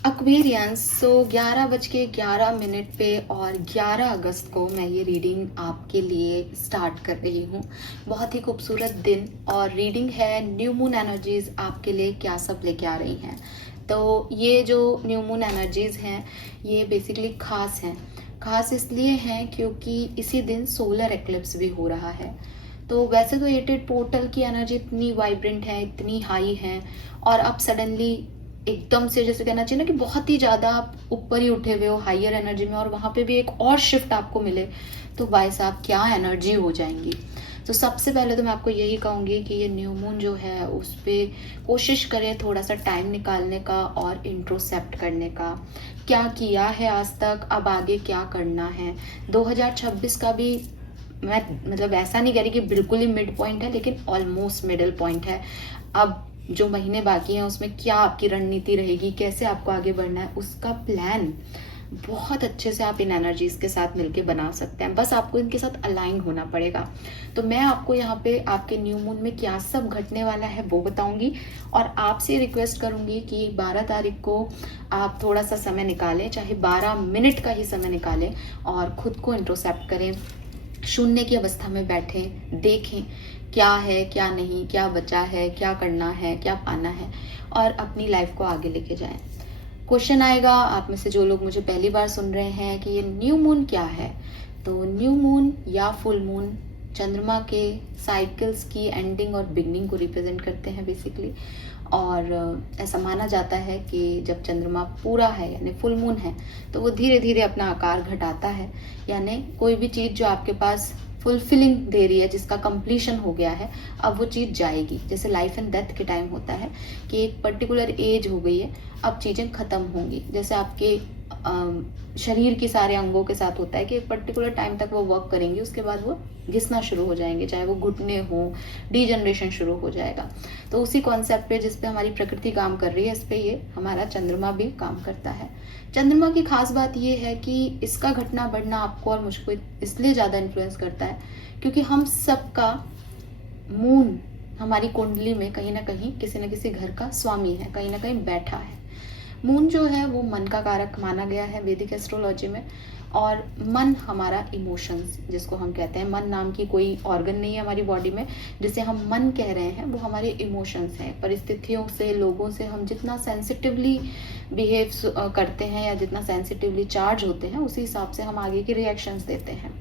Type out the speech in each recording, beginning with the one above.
Aquarians 11:11 पे और 11 अगस्त को मैं ये रीडिंग आपके लिए स्टार्ट कर रही हूँ। बहुत ही खूबसूरत दिन और रीडिंग है न्यू मून एनर्जीज आपके लिए क्या सब लेके आ रही हैं। तो ये जो न्यू मून एनर्जीज हैं ये बेसिकली खास हैं। खास इसलिए हैं क्योंकि इसी दिन सोलर एक्लिप्स भी हो रहा है। तो वैसे तो एटेड पोर्टल की एनर्जी इतनी वाइब्रेंट है, इतनी हाई है, और अब सडनली एकदम से जैसे कहना चाहिए ना कि बहुत ही ज़्यादा आप ऊपर ही उठे हुए हो हाइयर एनर्जी में, और वहाँ पे भी एक और शिफ्ट आपको मिले, तो भाई साहब क्या एनर्जी हो जाएंगी। तो सबसे पहले तो मैं आपको यही कहूँगी कि ये न्यू मून जो है उस पर कोशिश करें थोड़ा सा टाइम निकालने का और इंट्रोसेप्ट करने का। क्या किया है आज तक, अब आगे क्या करना है। 2026 का भी मैं मतलब ऐसा नहीं कह रही कि बिल्कुल ही मिड पॉइंट है, लेकिन ऑलमोस्ट मिडल पॉइंट है। अब जो महीने बाकी हैं उसमें क्या आपकी रणनीति रहेगी, कैसे आपको आगे बढ़ना है, उसका प्लान बहुत अच्छे से आप इन एनर्जीज के साथ मिलके बना सकते हैं। बस आपको इनके साथ अलाइन होना पड़ेगा। तो मैं आपको यहाँ पे आपके न्यू मून में क्या सब घटने वाला है वो बताऊंगी, और आपसे रिक्वेस्ट करूंगी कि 12 तारीख को आप थोड़ा सा समय निकालें, चाहे 12 मिनट का ही समय निकालें, और खुद को इंट्रोसेप्ट करें। शून्य की अवस्था में बैठें, देखें क्या है क्या नहीं, क्या बचा है, क्या करना है, क्या पाना है, और अपनी लाइफ को आगे लेके जाएं। क्वेश्चन आएगा आप में से जो लोग मुझे पहली बार सुन रहे हैं कि ये न्यू मून क्या है। तो न्यू मून या फुल मून चंद्रमा के साइकिल्स की एंडिंग और बिगनिंग को रिप्रेजेंट करते हैं बेसिकली। और ऐसा माना जाता है कि जब चंद्रमा पूरा है यानी फुल मून है तो वो धीरे धीरे अपना आकार घटाता है, यानी कोई भी चीज़ जो आपके पास फुलफिलिंग दे रही है, जिसका कंप्लीशन हो गया है, अब वो चीज़ जाएगी। जैसे लाइफ एंड डेथ के टाइम होता है कि एक पर्टिकुलर एज हो गई है, अब चीज़ें ख़त्म होंगी। जैसे आपके शरीर के सारे अंगों के साथ होता है कि एक पर्टिकुलर टाइम तक वो वर्क करेंगे, उसके बाद वो घिसना शुरू हो जाएंगे, चाहे वो घुटने हो, डीजनरेशन शुरू हो जाएगा। तो उसी कॉन्सेप्ट पे जिस पे हमारी प्रकृति काम कर रही है, इस पे ये हमारा चंद्रमा भी काम करता है। चंद्रमा की खास बात ये है कि इसका घटना बढ़ना आपको और मुझको इसलिए ज़्यादा इन्फ्लुएंस करता है क्योंकि हम सबका मून हमारी कुंडली में कहीं ना कहीं किसी न किसी घर का स्वामी है, कहीं ना कहीं बैठा है। मून जो है वो मन का कारक माना गया है वैदिक एस्ट्रोलॉजी में। और मन हमारा इमोशंस जिसको हम कहते हैं, मन नाम की कोई ऑर्गन नहीं है हमारी बॉडी में जिसे हम मन कह रहे हैं, वो हमारे इमोशंस हैं। परिस्थितियों से, लोगों से हम जितना सेंसिटिवली बिहेव करते हैं या जितना सेंसिटिवली चार्ज होते हैं, उसी हिसाब से हम आगे के रिएक्शंस देते हैं।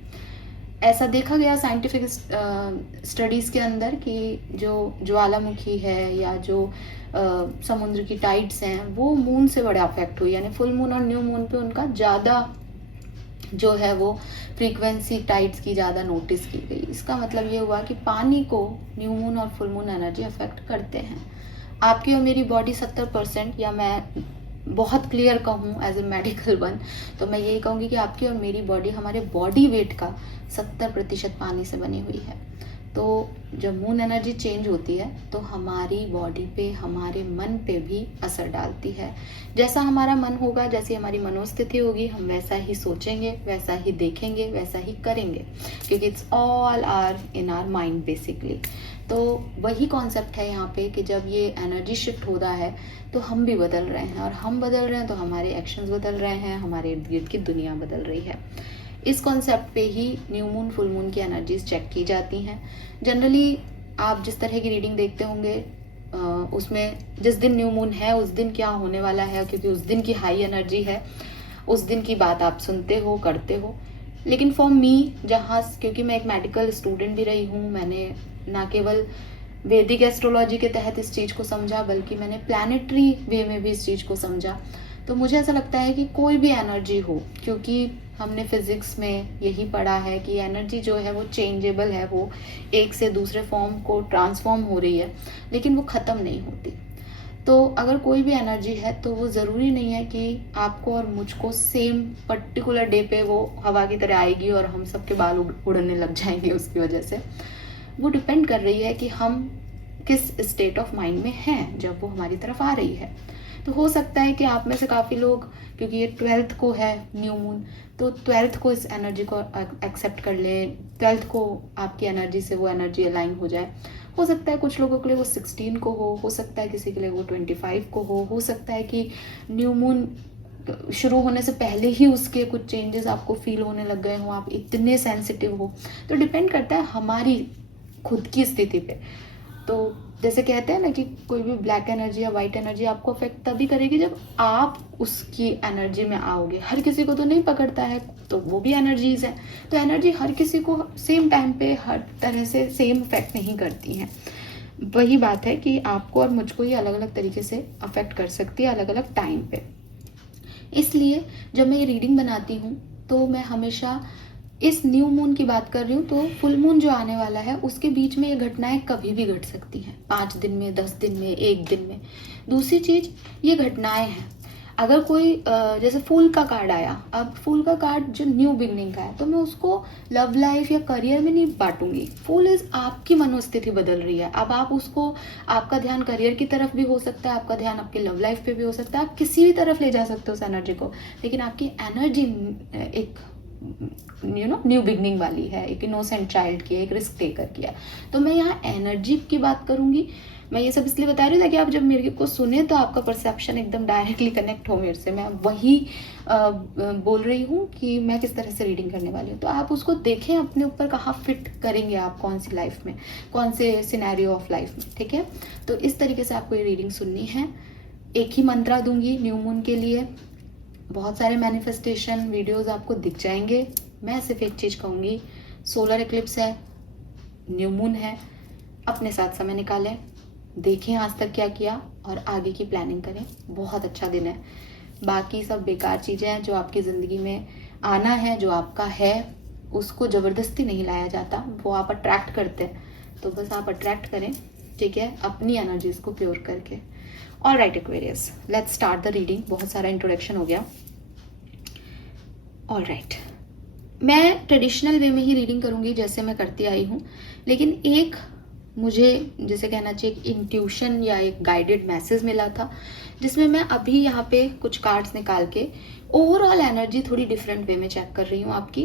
ऐसा देखा गया साइंटिफिक स्टडीज़ के अंदर कि जो ज्वालामुखी है या जो समुद्र की टाइड्स हैं वो मून से बड़े अफेक्ट हुई, यानी फुल मून और न्यू मून पे उनका ज़्यादा जो है वो फ्रीक्वेंसी टाइड्स की ज़्यादा नोटिस की गई। इसका मतलब ये हुआ कि पानी को न्यू मून और फुल मून एनर्जी अफेक्ट करते हैं। आपकी और मेरी बॉडी 70%, या मैं बहुत क्लियर कहूँ एज ए मेडिकल वन, तो मैं यही कहूँगी कि आपकी और मेरी बॉडी हमारे बॉडी वेट का 70% पानी से बनी हुई है। तो जब मून एनर्जी चेंज होती है तो हमारी बॉडी पे, हमारे मन पे भी असर डालती है। जैसा हमारा मन होगा, जैसी हमारी मनोस्थिति होगी, हम वैसा ही सोचेंगे, वैसा ही देखेंगे, वैसा ही करेंगे, क्योंकि it's all are in our mind basically. तो वही कॉन्सेप्ट है यहाँ पे कि जब ये एनर्जी शिफ्ट हो रहा है तो हम भी बदल रहे हैं, और हम बदल रहे हैं तो हमारे एक्शंस बदल रहे हैं, हमारे इर्द गिर्द की दुनिया बदल रही है। इस कॉन्सेप्ट पे ही न्यू मून फुल मून की एनर्जीज चेक की जाती हैं। जनरली आप जिस तरह की रीडिंग देखते होंगे उसमें जिस दिन न्यू मून है उस दिन क्या होने वाला है, क्योंकि उस दिन की हाई एनर्जी है, उस दिन की बात आप सुनते हो, करते हो। लेकिन फॉर मी, जहाँ क्योंकि मैं एक मेडिकल स्टूडेंट भी रही हूँ, मैंने ना केवल वैदिक एस्ट्रोलॉजी के तहत इस चीज़ को समझा बल्कि मैंने प्लानिटरी वे में भी इस चीज़ को समझा। तो मुझे ऐसा लगता है कि कोई भी एनर्जी हो, क्योंकि हमने फिजिक्स में यही पढ़ा है कि एनर्जी जो है वो चेंजेबल है, वो एक से दूसरे फॉर्म को ट्रांसफॉर्म हो रही है, लेकिन वो ख़त्म नहीं होती। तो अगर कोई भी एनर्जी है तो वो ज़रूरी नहीं है कि आपको और मुझको सेम पर्टिकुलर डे पे वो हवा की तरह आएगी और हम सबके बाल उड़ने लग जाएंगे उसकी वजह से। वो डिपेंड कर रही है कि हम किस स्टेट ऑफ माइंड में हैं जब वो हमारी तरफ आ रही है। तो हो सकता है कि आप में से काफ़ी लोग, क्योंकि ये 12th को है न्यू मून, तो 12th को इस एनर्जी को एक्सेप्ट कर लें, 12th को आपकी एनर्जी से वो एनर्जी अलाइन हो जाए। हो सकता है कुछ लोगों के लिए वो 16 को हो सकता है किसी के लिए वो 25 को हो सकता है कि न्यू मून शुरू होने से पहले ही उसके कुछ चेंजेस आपको फील होने लग गए हो, आप इतने सेंसिटिव हो। तो डिपेंड करता है हमारी खुद की स्थिति पे। तो जैसे कहते हैं ना कि कोई भी ब्लैक एनर्जी या वाइट एनर्जी आपको अफेक्ट तभी करेगी जब आप उसकी एनर्जी में आओगे। हर किसी को तो नहीं पकड़ता है, तो वो भी एनर्जीज है। तो एनर्जी हर किसी को सेम टाइम पे हर तरह से सेम अफेक्ट नहीं करती हैं। वही बात है कि आपको और मुझको ये अलग अलग तरीके से अफेक्ट कर सकती है अलग अलग टाइम पे। इसलिए जब मैं ये रीडिंग बनाती हूँ तो मैं हमेशा इस न्यू मून की बात कर रही हूँ, तो फुल मून जो आने वाला है उसके बीच में ये घटनाएं कभी भी घट सकती हैं, 5 दिन में, 10 दिन में, 1 दिन में। दूसरी चीज, ये घटनाएं हैं। अगर कोई जैसे फूल का कार्ड आया, अब फूल का कार्ड जो न्यू बिगनिंग का है, तो मैं उसको लव लाइफ या करियर में नहीं बांटूंगी। फूल इज आपकी मनोस्थिति बदल रही है। अब आप उसको, आपका ध्यान करियर की तरफ भी हो सकता है, आपका ध्यान आपके लव लाइफ पे भी हो सकता है, आप किसी भी तरफ ले जा सकते हो उस एनर्जी को। लेकिन आपकी एनर्जी एक न्यू बिगनिंग वाली है, एक इनोसेंट चाइल्ड की है, एक रिस्क टेकर की है। तो मैं यहाँ एनर्जी की बात करूंगी। मैं ये सब इसलिए बता रही हूँ ताकि आप जब मेरे को सुने तो आपका परसेप्शन एकदम डायरेक्टली कनेक्ट हो मेरे से। मैं वही बोल रही हूँ कि मैं किस तरह से रीडिंग करने वाली हूँ, तो आप उसको देखें अपने ऊपर, कहाँ फिट करेंगे आप, कौन सी लाइफ में, कौन से सिनेरियो ऑफ लाइफ में। ठीक है, तो इस तरीके से आपको ये रीडिंग सुननी है। एक ही मंत्रा दूंगी न्यू मून के लिए। बहुत सारे मैनिफेस्टेशन वीडियोस आपको दिख जाएंगे। मैं सिर्फ एक चीज कहूंगी, सोलर इक्लिप्स है, न्यू मून है, अपने साथ समय निकालें, देखें आज तक क्या किया और आगे की प्लानिंग करें। बहुत अच्छा दिन है। बाकी सब बेकार चीजें हैं जो आपकी जिंदगी में आना है, जो आपका है, उसको जबरदस्ती नहीं लाया जाता, वो आप अट्रैक्ट करते हैं। तो बस आप अट्रैक्ट करें, ठीक है, अपनी एनर्जीज को प्योर करके। Alright Aquarius, let's start the reading. बहुत सारा इंट्रोडक्शन हो गया। ऑलराइट, मैं ट्रेडिशनल वे में ही रीडिंग करूंगी जैसे मैं करती आई हूँ, लेकिन एक मुझे जैसे कहना चाहिए एक इंट्यूशन या एक गाइडेड मैसेज मिला था, जिसमें मैं अभी यहाँ पे कुछ कार्ड्स निकाल के ओवरऑल एनर्जी थोड़ी डिफरेंट वे में चेक कर रही हूँ। आपकी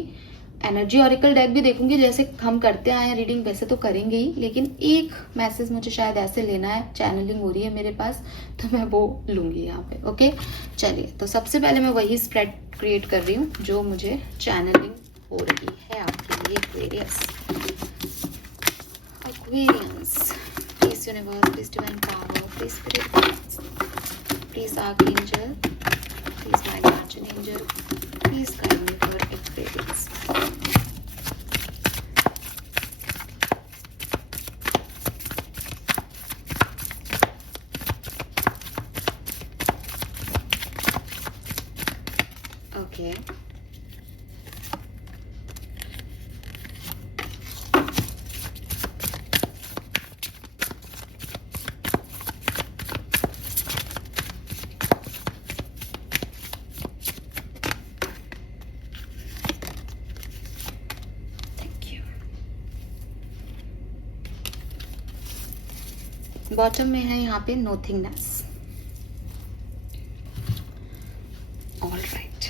एनर्जी ऑरिकल डेक भी देखूंगी, जैसे हम करते आए हैं रीडिंग वैसे तो करेंगे ही, लेकिन एक मैसेज मुझे शायद ऐसे लेना है, चैनलिंग हो रही है मेरे पास, तो मैं वो लूंगी यहाँ पे। ओके, चलिए, तो सबसे पहले मैं वही स्प्रेड क्रिएट कर रही हूँ जो मुझे चैनलिंग हो रही है आपके लिए। Aquarius, Aquarians, please universe, please divine power, please spirit, please archangel, please my guardian angel, please guide me for Aquarians. Okay. Bottom में है यहाँ पे nothingness. All right,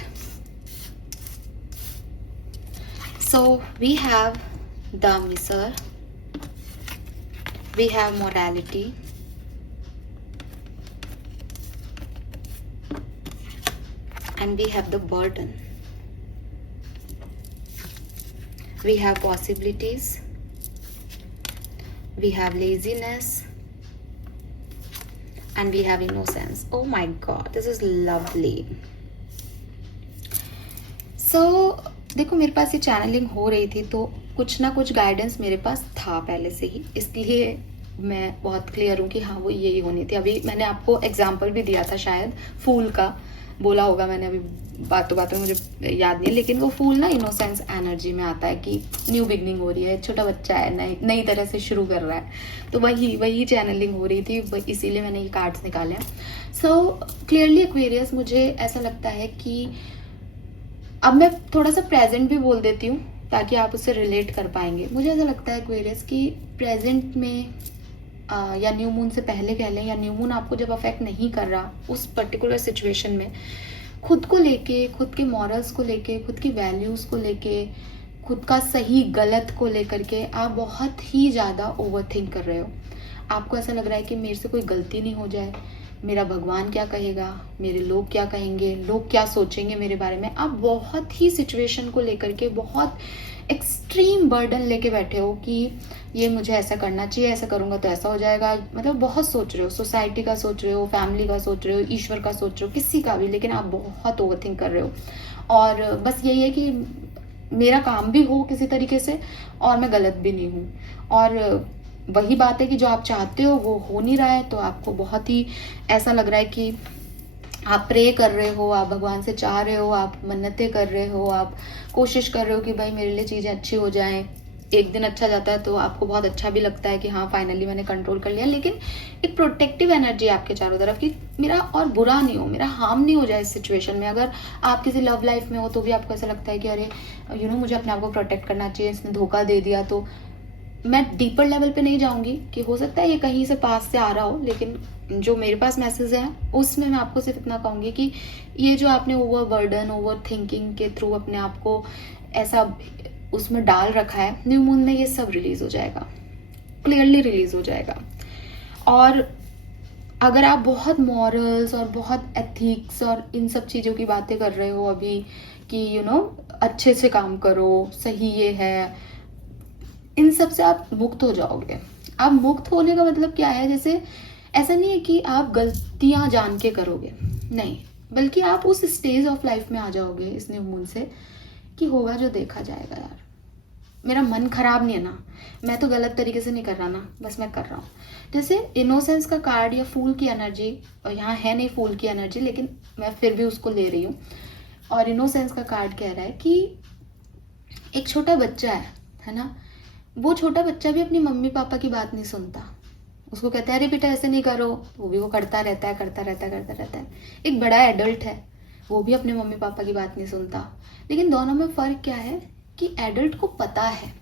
so we have the miser, we have morality, and we have the burden, we have possibilities, we have laziness, and we have innocence. Oh my god, this is lovely. So देखो, मेरे पास ये channelling हो रही थी तो कुछ ना कुछ गाइडेंस मेरे पास था पहले से ही, इसलिए मैं बहुत क्लियर हूँ कि हाँ वो यही होनी थी। अभी मैंने आपको एग्जाम्पल भी दिया था, शायद फूल का बोला होगा मैंने, अभी बातों बातों में मुझे याद नहीं है, लेकिन वो फूल ना इनोसेंस एनर्जी में आता है कि न्यू बिगनिंग हो रही है, छोटा बच्चा है, नई तरह से शुरू कर रहा है, तो वही चैनलिंग हो रही थी, इसीलिए मैंने ये कार्ड्स निकाले हैं। सो क्लियरली एक्वेरियस, मुझे ऐसा लगता है कि अब मैं थोड़ा सा प्रेजेंट भी बोल देती हूँ ताकि आप उससे रिलेट कर पाएंगे। मुझे ऐसा लगता है एक्वेरियस कि प्रेजेंट में या न्यू मून से पहले कह लें, या न्यू मून आपको जब अफेक्ट नहीं कर रहा उस पर्टिकुलर सिचुएशन में, खुद को लेके, खुद के मॉरल्स को लेके, खुद की वैल्यूज को लेके, खुद का सही गलत को लेकर के आप बहुत ही ज़्यादा ओवरथिंक कर रहे हो। आपको ऐसा लग रहा है कि मेरे से कोई गलती नहीं हो जाए, मेरा भगवान क्या कहेगा, मेरे लोग क्या कहेंगे, लोग क्या सोचेंगे मेरे बारे में। आप बहुत ही सिचुएशन को लेकर के बहुत एक्सट्रीम बर्डन लेके बैठे हो कि ये मुझे ऐसा करना चाहिए, ऐसा करूँगा तो ऐसा हो जाएगा। मतलब बहुत सोच रहे हो, सोसाइटी का सोच रहे हो, फैमिली का सोच रहे हो, ईश्वर का सोच रहे हो, किसी का भी, लेकिन आप बहुत ओवरथिंक कर रहे हो। और बस यही है कि मेरा काम भी हो किसी तरीके से और मैं गलत भी नहीं हूँ। और वही बात है कि जो आप चाहते हो वो हो नहीं रहा है, तो आपको बहुत ही ऐसा लग रहा है कि आप प्रे कर रहे हो, आप भगवान से चाह रहे हो, आप मन्नतें कर रहे हो, आप कोशिश कर रहे हो कि भाई मेरे लिए चीज़ें अच्छी हो जाएं। एक दिन अच्छा जाता है तो आपको बहुत अच्छा भी लगता है कि हाँ फाइनली मैंने कंट्रोल कर लिया, लेकिन एक प्रोटेक्टिव एनर्जी आपके चारों तरफ कि मेरा और बुरा नहीं हो, मेरा हार्म नहीं हो जाए इस सिचुएशन में। अगर आप किसी लव लाइफ में हो तो भी आपको ऐसा लगता है कि अरे मुझे अपने आप को प्रोटेक्ट करना चाहिए, इसने धोखा दे दिया। तो मैं डीपर लेवल पे नहीं जाऊंगी कि हो सकता है ये कहीं से पास से आ रहा हो, लेकिन जो मेरे पास मैसेज है उसमें मैं आपको सिर्फ इतना कहूंगी कि ये जो आपने ओवर बर्डन, ओवर थिंकिंग के थ्रू अपने आप को ऐसा उसमें डाल रखा है, न्यू मून में ये सब रिलीज हो जाएगा, क्लियरली रिलीज हो जाएगा। और अगर आप बहुत मॉरल्स और बहुत एथिक्स और इन सब चीज़ों की बातें कर रहे हो अभी कि अच्छे से काम करो, सही ये है, इन सब से आप मुक्त हो जाओगे। आप मुक्त होने का मतलब क्या है, जैसे ऐसा नहीं है कि आप गलतियां जान के करोगे, नहीं, बल्कि आप उस स्टेज ऑफ लाइफ में आ जाओगे इस न्यू मून से कि होगा जो देखा जाएगा। यार मेरा मन खराब नहीं है ना, मैं तो गलत तरीके से नहीं कर रहा ना, बस मैं कर रहा हूँ। जैसे इनोसेंस का कार्ड या फूल की एनर्जी, और यहाँ है नहीं फूल की एनर्जी, लेकिन मैं फिर भी उसको ले रही हूँ। और इनोसेंस का कार्ड कह रहा है कि एक छोटा बच्चा है ना, वो छोटा बच्चा भी अपनी मम्मी पापा की बात नहीं सुनता। उसको कहता है अरे बेटा ऐसे नहीं करो, वो भी वो करता रहता है। एक बड़ा एडल्ट है, वो भी अपने मम्मी पापा की बात नहीं सुनता। लेकिन दोनों में फ़र्क क्या है कि एडल्ट को पता है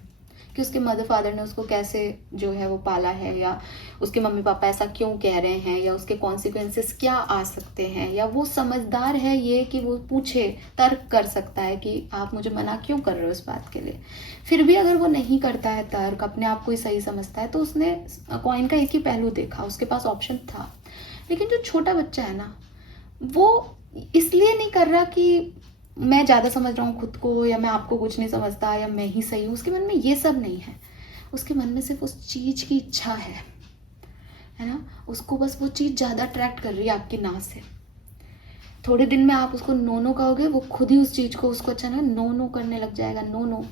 कि उसके मदर फादर ने उसको कैसे जो है वो पाला है, या उसके मम्मी पापा ऐसा क्यों कह रहे हैं, या उसके कॉन्सिक्वेंसेस क्या आ सकते हैं, या वो समझदार है ये कि वो पूछे, तर्क कर सकता है कि आप मुझे मना क्यों कर रहे हो इस बात के लिए। फिर भी अगर वो नहीं करता है तर्क, अपने आप को ही सही समझता है, तो उसने कॉइन का एक ही पहलू देखा, उसके पास ऑप्शन था। लेकिन जो छोटा बच्चा है ना, वो इसलिए नहीं कर रहा कि मैं ज़्यादा समझ रहा हूँ खुद को, या मैं आपको कुछ नहीं समझता, या मैं ही सही हूँ। उसके मन में ये सब नहीं है, उसके मन में सिर्फ उस चीज़ की इच्छा है ना। उसको बस वो चीज़ ज़्यादा अट्रैक्ट कर रही है आपकी ना से। थोड़े दिन में आप उसको नो नो कहोगे, वो खुद ही उस चीज़ को उसको अच्छा ना नो नो करने लग जाएगा, नो नो,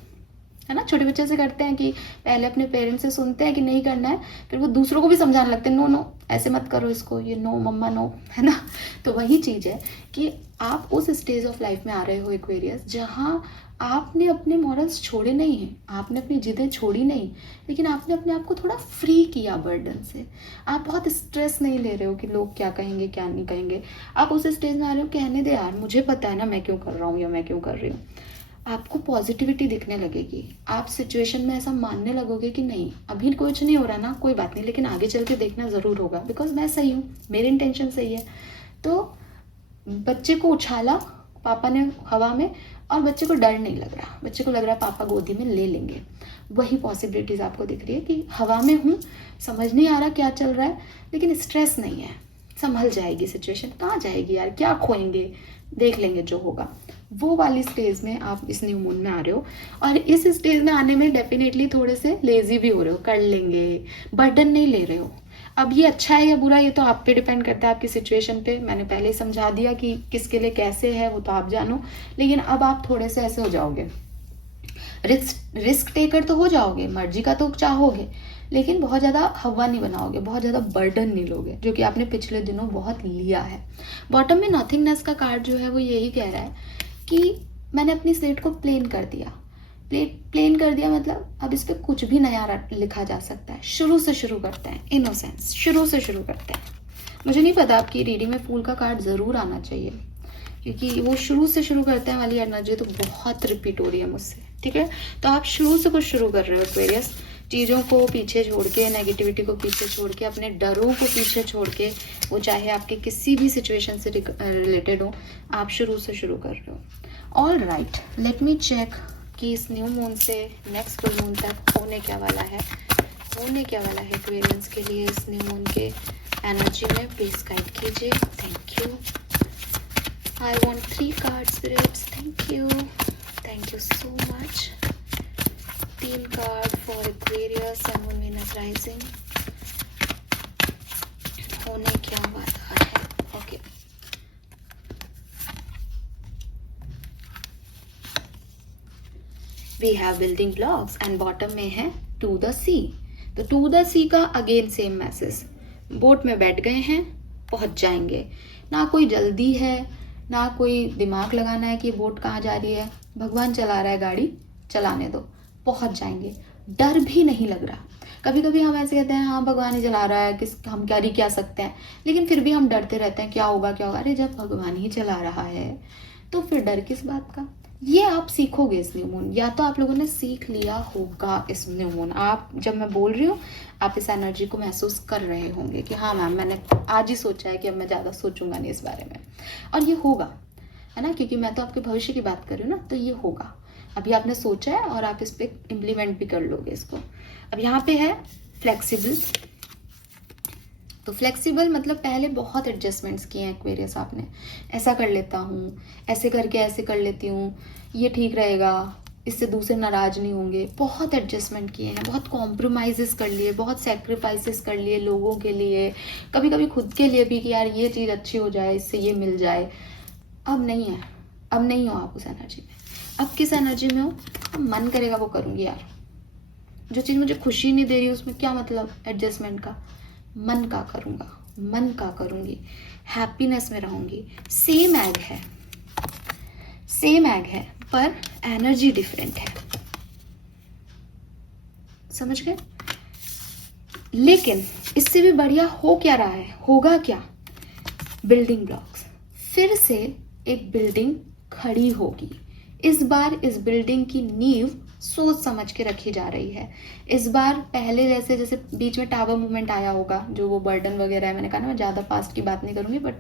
है ना। छोटे बच्चे से करते हैं कि पहले अपने पेरेंट्स से सुनते हैं कि नहीं करना है, फिर वो दूसरों को भी समझाने लगते हैं, नो नो ऐसे मत करो इसको, ये नो मम्मा नो, है ना। तो वही चीज़ है कि आप उस स्टेज ऑफ लाइफ में आ रहे हो एक्वेरियस, जहाँ आपने अपने मॉरल्स छोड़े नहीं हैं, आपने अपनी जिदें छोड़ी नहीं, लेकिन आपने अपने आप को थोड़ा फ्री किया बर्डन से। आप बहुत स्ट्रेस नहीं ले रहे हो कि लोग क्या कहेंगे क्या नहीं कहेंगे। आप उस स्टेज में आ रहे हो, कहने दे यार, मुझे पता है ना मैं क्यों कर रहा हूँ या मैं क्यों कर रही हूँ। आपको पॉजिटिविटी दिखने लगेगी, आप सिचुएशन में ऐसा मानने लगोगे कि नहीं अभी कुछ नहीं हो रहा ना, कोई बात नहीं, लेकिन आगे चल के देखना ज़रूर होगा, बिकॉज मैं सही हूँ, मेरी इंटेंशन सही है। तो बच्चे को उछाला पापा ने हवा में, और बच्चे को डर नहीं लग रहा, बच्चे को लग रहा है पापा गोदी में ले लेंगे। वही पॉसिबिलिटीज़ आपको दिख रही है कि हवा में हूँ, समझ नहीं आ रहा क्या चल रहा है, लेकिन स्ट्रेस नहीं है, संभल जाएगी सिचुएशन। कहाँ जाएगी यार, क्या खोएंगे, देख लेंगे जो होगा। वो वाली स्टेज में आप इस न्यू मून में आ रहे हो, और इस स्टेज में आने में डेफिनेटली थोड़े से लेजी भी हो रहे हो, कर लेंगे, बर्डन नहीं ले रहे हो। अब ये अच्छा है या बुरा, ये तो आप पे डिपेंड करता है, आपकी सिचुएशन पे। मैंने पहले ही समझा दिया कि किसके लिए कैसे है, वो तो आप जानो। लेकिन अब आप थोड़े से ऐसे हो जाओगे, रिस्क टेकर तो हो जाओगे, मर्जी का तो चाहोगे, लेकिन बहुत ज़्यादा हवा नहीं बनाओगे, बहुत ज़्यादा बर्डन नहीं लोगे, जो कि आपने पिछले दिनों बहुत लिया है। बॉटम में नथिंगनेस का कार्ड जो है वो यही कह रहा है कि मैंने अपनी स्लेट को प्लेन कर दिया। प्लेन कर दिया मतलब अब इस पर कुछ भी नया लिखा जा सकता है। शुरू से शुरू करते हैं, इनोसेंस शुरू से शुरू करते हैं। मुझे नहीं पता, आपकी रीडिंग में फूल का कार्ड ज़रूर आना चाहिए, क्योंकि वो शुरू से शुरू करते हैं वाली एनर्जी तो बहुत रिपीट हो रही है मुझसे, ठीक है। तो आप शुरू से कुछ शुरू कर रहे हो एक्वेरियस, चीज़ों को पीछे छोड़ के, नेगेटिविटी को पीछे छोड़ के, अपने डरों को पीछे छोड़ के, वो चाहे आपके किसी भी सिचुएशन से रिलेटेड हो, आप शुरू से शुरू कर रहे हो। All right, let me check आपकी इस न्यू मून से नेक्स्ट फुल मून तक होने क्या वाला है एक्वेरियंस के लिए इस न्यू मून के एनर्जी में प्लीज गाइड कीजिए। Thank you. I want 3 cards spirits. Thank you so much. 3 card for Aquarius sun moon Venus rising. होने क्या वाला है? Okay, we have building blocks and bottom में है टू द सी। तो टू द सी का अगेन सेम मैसेज, बोट में बैठ गए हैं, पहुंच जाएंगे। ना कोई जल्दी है, ना कोई दिमाग लगाना है कि बोट कहाँ जा रही है, भगवान चला रहा है गाड़ी, चलाने दो, पहुंच जाएंगे। डर भी नहीं लग रहा। कभी कभी हम ऐसे कहते हैं हाँ भगवान ही चला रहा है, किस हम क्या सकते हैं, लेकिन फिर भी हम डरते रहते हैं क्या होगा। अरे जब भगवान ही चला रहा है तो फिर डर किस बात का। ये आप सीखोगे इस न्यू मून, या तो आप लोगों ने सीख लिया होगा इस न्यू मून। आप जब मैं बोल रही हूँ आप इस एनर्जी को महसूस कर रहे होंगे कि हाँ मैम मैंने आज ही सोचा है कि अब मैं ज़्यादा सोचूंगा नहीं इस बारे में, और ये होगा, है ना, क्योंकि मैं तो आपके भविष्य की बात कर रही हूँ ना, तो ये होगा। अभी आपने सोचा है और आप इस पर इम्प्लीमेंट भी कर लोगे इसको। अब यहाँ पे है फ्लेक्सिबल। तो फ्लेक्सिबल मतलब पहले बहुत एडजस्टमेंट्स किए हैं एक्वेरियस आपने, ऐसा कर लेता हूँ, ऐसे करके ऐसे कर लेती हूँ, ये ठीक रहेगा, इससे दूसरे नाराज नहीं होंगे। बहुत एडजस्टमेंट किए हैं, बहुत कॉम्प्रोमाइज़ेस कर लिए, बहुत सेक्रीफाइसेस कर लिए लोगों के लिए, कभी कभी खुद के लिए भी कि यार ये चीज़ अच्छी हो जाए, इससे ये मिल जाए। अब नहीं है, अब नहीं हो आप उस एनर्जी में। अब किस एनर्जी में हो? अब मन करेगा वो करूँगी यार, जो चीज़ मुझे खुशी नहीं दे रही उसमें क्या मतलब एडजस्टमेंट का, मन का करूँगा, मन का करूँगी, हैप्पीनेस में रहूँगी। सेम एग है पर एनर्जी डिफरेंट है, समझ गए? लेकिन इससे भी बढ़िया हो क्या रहा है, होगा क्या? बिल्डिंग ब्लॉक्स, फिर से एक बिल्डिंग खड़ी होगी। इस बार इस बिल्डिंग की नींव सोच समझ के रखी जा रही है। इस बार पहले जैसे बीच में टावर मूवमेंट आया होगा, जो वो बर्डन वगैरह है, मैंने कहा ना मैं ज़्यादा पास्ट की बात नहीं करूँगी, बट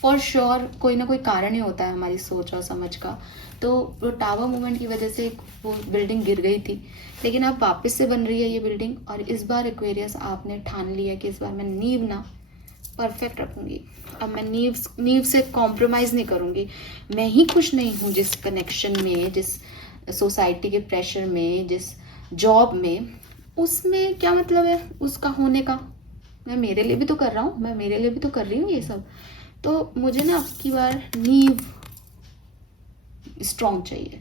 फॉर श्योर कोई ना कोई कारण ही होता है हमारी सोच और समझ का। तो वो टावर मूवमेंट की वजह से वो बिल्डिंग गिर गई थी, लेकिन अब वापस से बन रही है ये बिल्डिंग। और इस बार एक्वेरियस आपने ठान लिया कि इस बार मैं नींव ना परफेक्ट रखूंगी। अब मैं नींव से कॉम्प्रोमाइज़ नहीं करूंगी। मैं ही खुश नहीं हूँ जिस कनेक्शन में, जिस सोसाइटी के प्रेशर में, जिस जॉब में, उसमें क्या मतलब है उसका होने का। मैं मेरे लिए भी तो कर रहा हूँ, मैं मेरे लिए भी तो कर रही हूँ ये सब। तो मुझे ना अब की बार नींव स्ट्रॉन्ग चाहिए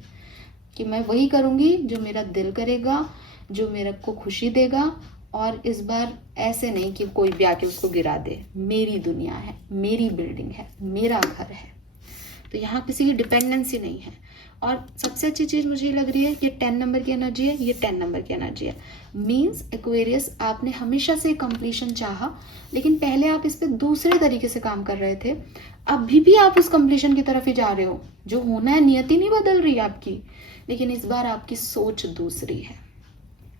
कि मैं वही करूँगी जो मेरा दिल करेगा, जो मेरे को खुशी देगा। और इस बार ऐसे नहीं कि कोई भी आके उसको गिरा दे। मेरी दुनिया है, मेरी बिल्डिंग है, मेरा घर है, तो यहाँ किसी की डिपेंडेंसी नहीं है। और सबसे अच्छी चीज़ मुझे लग रही है, ये 10 नंबर की एनर्जी है, ये 10 नंबर की एनर्जी है। मीन्स एक्वेरियस आपने हमेशा से कंप्लीशन चाहा, लेकिन पहले आप इस पर दूसरे तरीके से काम कर रहे थे। अभी भी आप उस कंप्लीशन की तरफ ही जा रहे हो। जो होना है, नियति नहीं बदल रही आपकी, लेकिन इस बार आपकी सोच दूसरी है।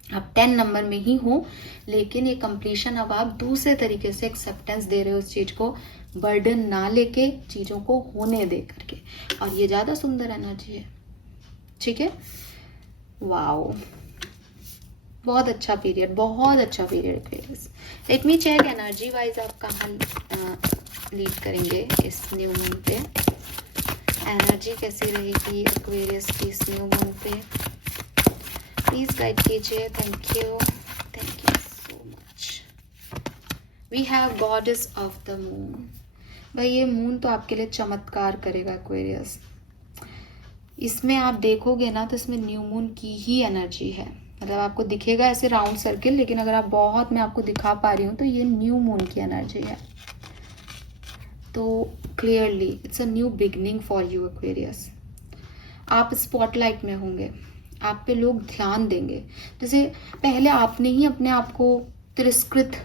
आप 10 नंबर में ही हो, लेकिन ये कंप्लीशन अब आप दूसरे तरीके से एक्सेप्टेंस दे रहे हो उस चीज को, बर्डन ना लेके चीजों को होने दे करके। और ये ज्यादा सुंदर एनर्जी है, ठीक है? वाओ, बहुत अच्छा पीरियड, बहुत अच्छा period Aquarius. Let me check energy wise आप कहाँ लीड करेंगे इस न्यू मून पे। एनर्जी कैसी रहेगी एक्वेरियस की इस न्यू मून पे? प्लीज गाइड कीजिए। Thank you so much. We have goddess of the moon. भाई ये मून तो आपके लिए चमत्कार करेगा एक्वेरियस। इसमें आप देखोगे ना तो इसमें न्यू मून की ही एनर्जी है। मतलब आपको दिखेगा ऐसे राउंड सर्किल, लेकिन अगर आप बहुत मैं आपको दिखा पा रही हूँ तो ये न्यू मून की एनर्जी है। तो clearly it's a new beginning for you Aquarius. आप स्पॉटलाइट में होंगे, आप पे लोग ध्यान देंगे। जैसे पहले आपने ही अपने आप को तिरस्कृत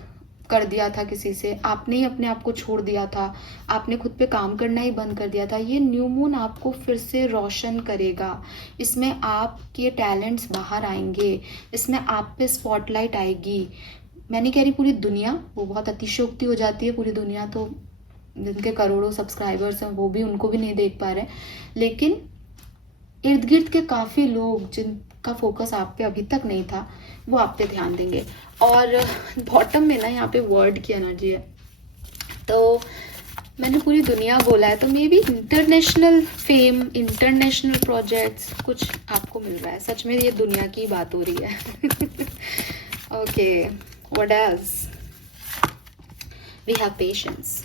कर दिया था किसी से, आपने ही अपने आप को छोड़ दिया था, आपने खुद पे काम करना ही बंद कर दिया था। ये न्यू मून आपको फिर से रोशन करेगा। इसमें आपके टैलेंट्स बाहर आएंगे, इसमें आप पे स्पॉटलाइट आएगी। मैं नहीं कह रही पूरी दुनिया, वो बहुत अतिशयोक्ति हो जाती है, पूरी दुनिया तो जिनके करोड़ों सब्सक्राइबर्स हैं वो भी उनको भी नहीं देख पा रहे, लेकिन इर्द गिर्द के काफ़ी लोग जिनका फोकस आप पे अभी तक नहीं था वो आप पे ध्यान देंगे। और बॉटम में ना यहाँ पे वर्ड की एनर्जी है, तो मैंने पूरी दुनिया बोला है, तो may be international fame, international projects कुछ आपको मिल रहा है। सच में ये दुनिया की बात हो रही है। Okay, what else? We have patience.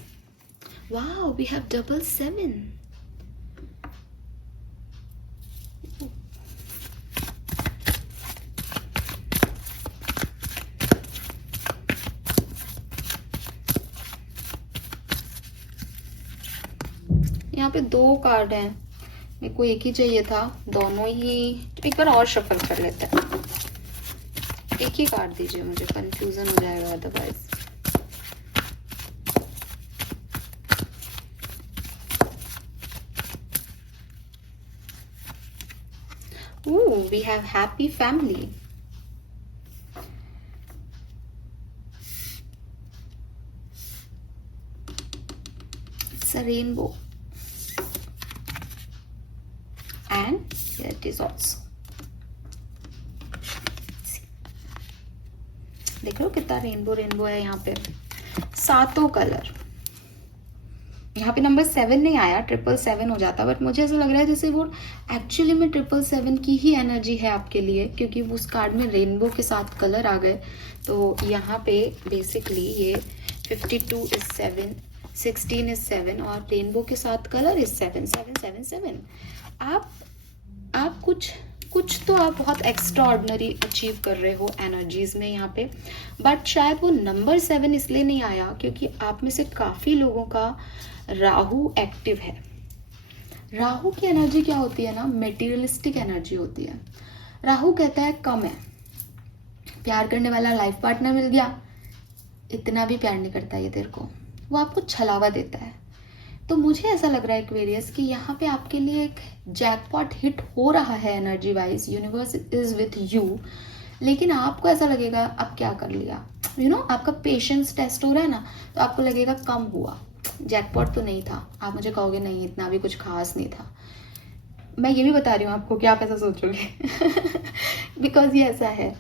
Wow, we have double 7। यहाँ पे 2 कार्ड हैं, मेरे को एक ही चाहिए था, दोनों ही। एक बार और शफल कर लेते हैं। एक ही कार्ड दीजिए मुझे, कंफ्यूजन हो जाएगा otherwise. Ooh, we have happy family. It's a rainbow. And here it is also. देख रहे हो कितना रेनबो रेनबो है यहाँ पे, 7 कलर। यहाँ पे नंबर 7 नहीं आया, 777 हो जाता, बट मुझे ऐसा लग रहा है जैसे वो एक्चुअली में 777 की ही एनर्जी है आपके लिए, क्योंकि उस कार्ड में रेनबो के साथ कलर आ गए। तो यहाँ पे बेसिकली ये 52 इज 7, 16 इज 7 और रेनबो के साथ कलर इज 7, 7, 7, 7। आप कुछ तो आप बहुत एक्स्ट्रा ऑर्डिनरी अचीव कर रहे हो एनर्जीज में यहाँ पे, बट शायद वो नंबर 7 इसलिए नहीं आया क्योंकि आप में से काफ़ी लोगों का राहु एक्टिव है। राहु की एनर्जी क्या होती है ना, मेटीरियलिस्टिक एनर्जी होती है। राहु कहता है कम है, प्यार करने वाला लाइफ पार्टनर मिल गया, इतना भी प्यार नहीं करता ये तेरे को, वो आपको छलावा देता है। तो मुझे ऐसा लग रहा है एक्वेरियस कि यहाँ पे आपके लिए एक जैकपॉट हिट हो रहा है energy wise, universe is with you, लेकिन आपको ऐसा लगेगा अब क्या कर लिया, आपका पेशेंस टेस्ट हो रहा है ना, तो आपको लगेगा कम हुआ, जैकपॉट तो नहीं था। आप मुझे कहोगे नहीं इतना भी कुछ खास नहीं था, मैं ये भी बता रही हूँ आपको कि आप ऐसा सोचोगे। बिकॉज ये ऐसा है।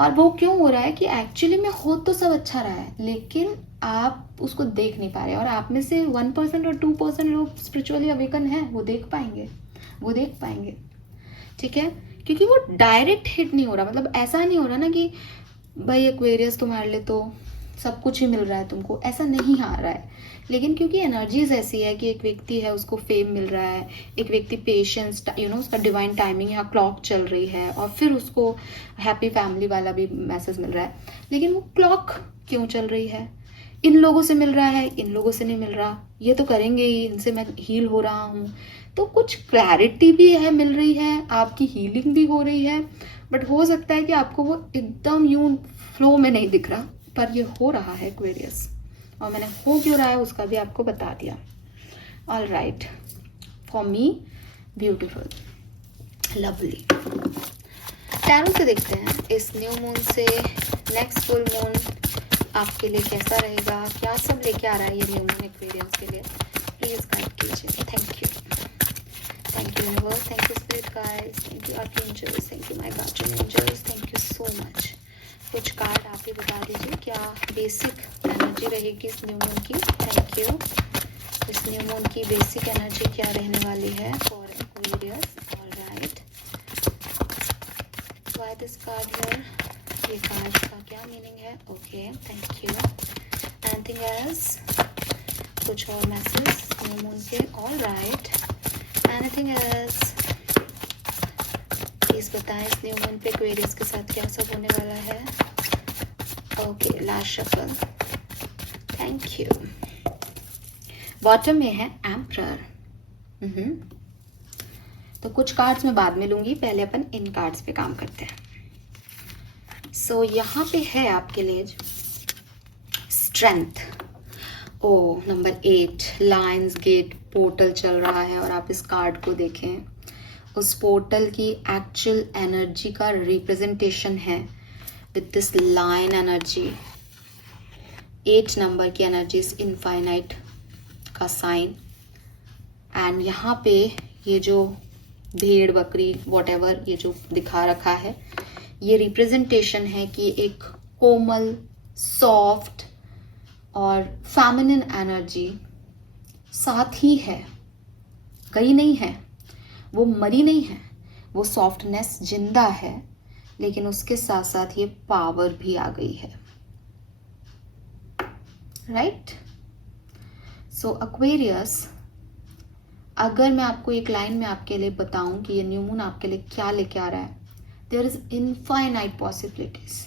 और वो क्यों हो रहा है कि एक्चुअली में हो तो सब अच्छा रहा है, लेकिन आप उसको देख नहीं पा रहे। और आप में से 1% और 2% लोग स्पिरिचुअली अवेकन हैं, वो देख पाएंगे, ठीक है, क्योंकि वो डायरेक्ट हिट नहीं हो रहा। मतलब ऐसा नहीं हो रहा ना कि भाई एक्वेरियस तुम्हारे लिए तो सब कुछ ही मिल रहा है तुमको, ऐसा नहीं आ रहा है। लेकिन क्योंकि एनर्जीज ऐसी है कि एक व्यक्ति है उसको फेम मिल रहा है, एक व्यक्ति पेशेंस, उसका डिवाइन टाइमिंग, यहाँ क्लॉक चल रही है, और फिर उसको हैप्पी फैमिली वाला भी मैसेज मिल रहा है। लेकिन वो क्लॉक क्यों चल रही है, इन लोगों से मिल रहा है, इन लोगों से नहीं मिल रहा, ये तो करेंगे ही, इनसे मैं हील हो रहा हूँ, तो कुछ क्लैरिटी भी है, मिल रही है, आपकी हीलिंग भी हो रही है। बट हो सकता है कि आपको वो एकदम यूं फ्लो में नहीं दिख रहा, पर ये हो रहा है एक्वेरियस, और मैंने हो क्यों रहा है उसका भी आपको बता दिया। All right, for me beautiful, lovely. Tarot से देखते हैं इस न्यू मून से नेक्स्ट फुल मून आपके लिए कैसा रहेगा, क्या सब लेके आ रहा है ये न्यू मून एक्वेरियंस के लिए। प्लीज गाइड कीजिए। Thank you universe, thank you spirit guides, thank you archangels, thank you my guardian angels, thank you so much. कुछ कार्ड आप ही बता दीजिए क्या बेसिक एनर्जी रहेगी इस न्यू मून की। Thank you. इस न्यू मून की बेसिक एनर्जी क्या रहने वाली है for Aquarius. Alright, why this card here, ये कार्ड का क्या मीनिंग है। Okay, thank you. Anything else, कुछ और मैसेज न्यू मून के। ऑलराइट, एनीथिंग एल्स, प्लीज बताएं इस न्यू मून पे एक्वेरियस के साथ क्या सब होने वाला है। Okay, last shuffle, thank you. Bottom में है एम्परर। तो कुछ कार्ड्स मैं बाद में लूंगी, पहले अपन इन कार्ड्स पे काम करते हैं। सो यहाँ पे है आपके लिए स्ट्रेंथ। ओ, नंबर 8 लायंस गेट पोर्टल चल रहा है, और आप इस कार्ड को देखें, उस पोर्टल की एक्चुअल एनर्जी का रिप्रेजेंटेशन है with this lion energy. 8 number की एनर्जी, इनफाइनाइट का साइन, एंड यहाँ पे ये जो भेड़ बकरी वॉटेवर ये जो दिखा रखा है, ये रिप्रेजेंटेशन है कि एक कोमल, सॉफ्ट और फेमिनिन एनर्जी साथ ही है, गई नहीं है, वो मरी नहीं है, वो सॉफ्टनेस जिंदा है, लेकिन उसके साथ साथ ये पावर भी आ गई है, राइट? सो एक्वेरियस, अगर मैं आपको एक लाइन में आपके लिए बताऊं कि ये न्यू मून आपके लिए क्या लेके आ रहा है, देयर इज इनफाइनाइट पॉसिबिलिटीज,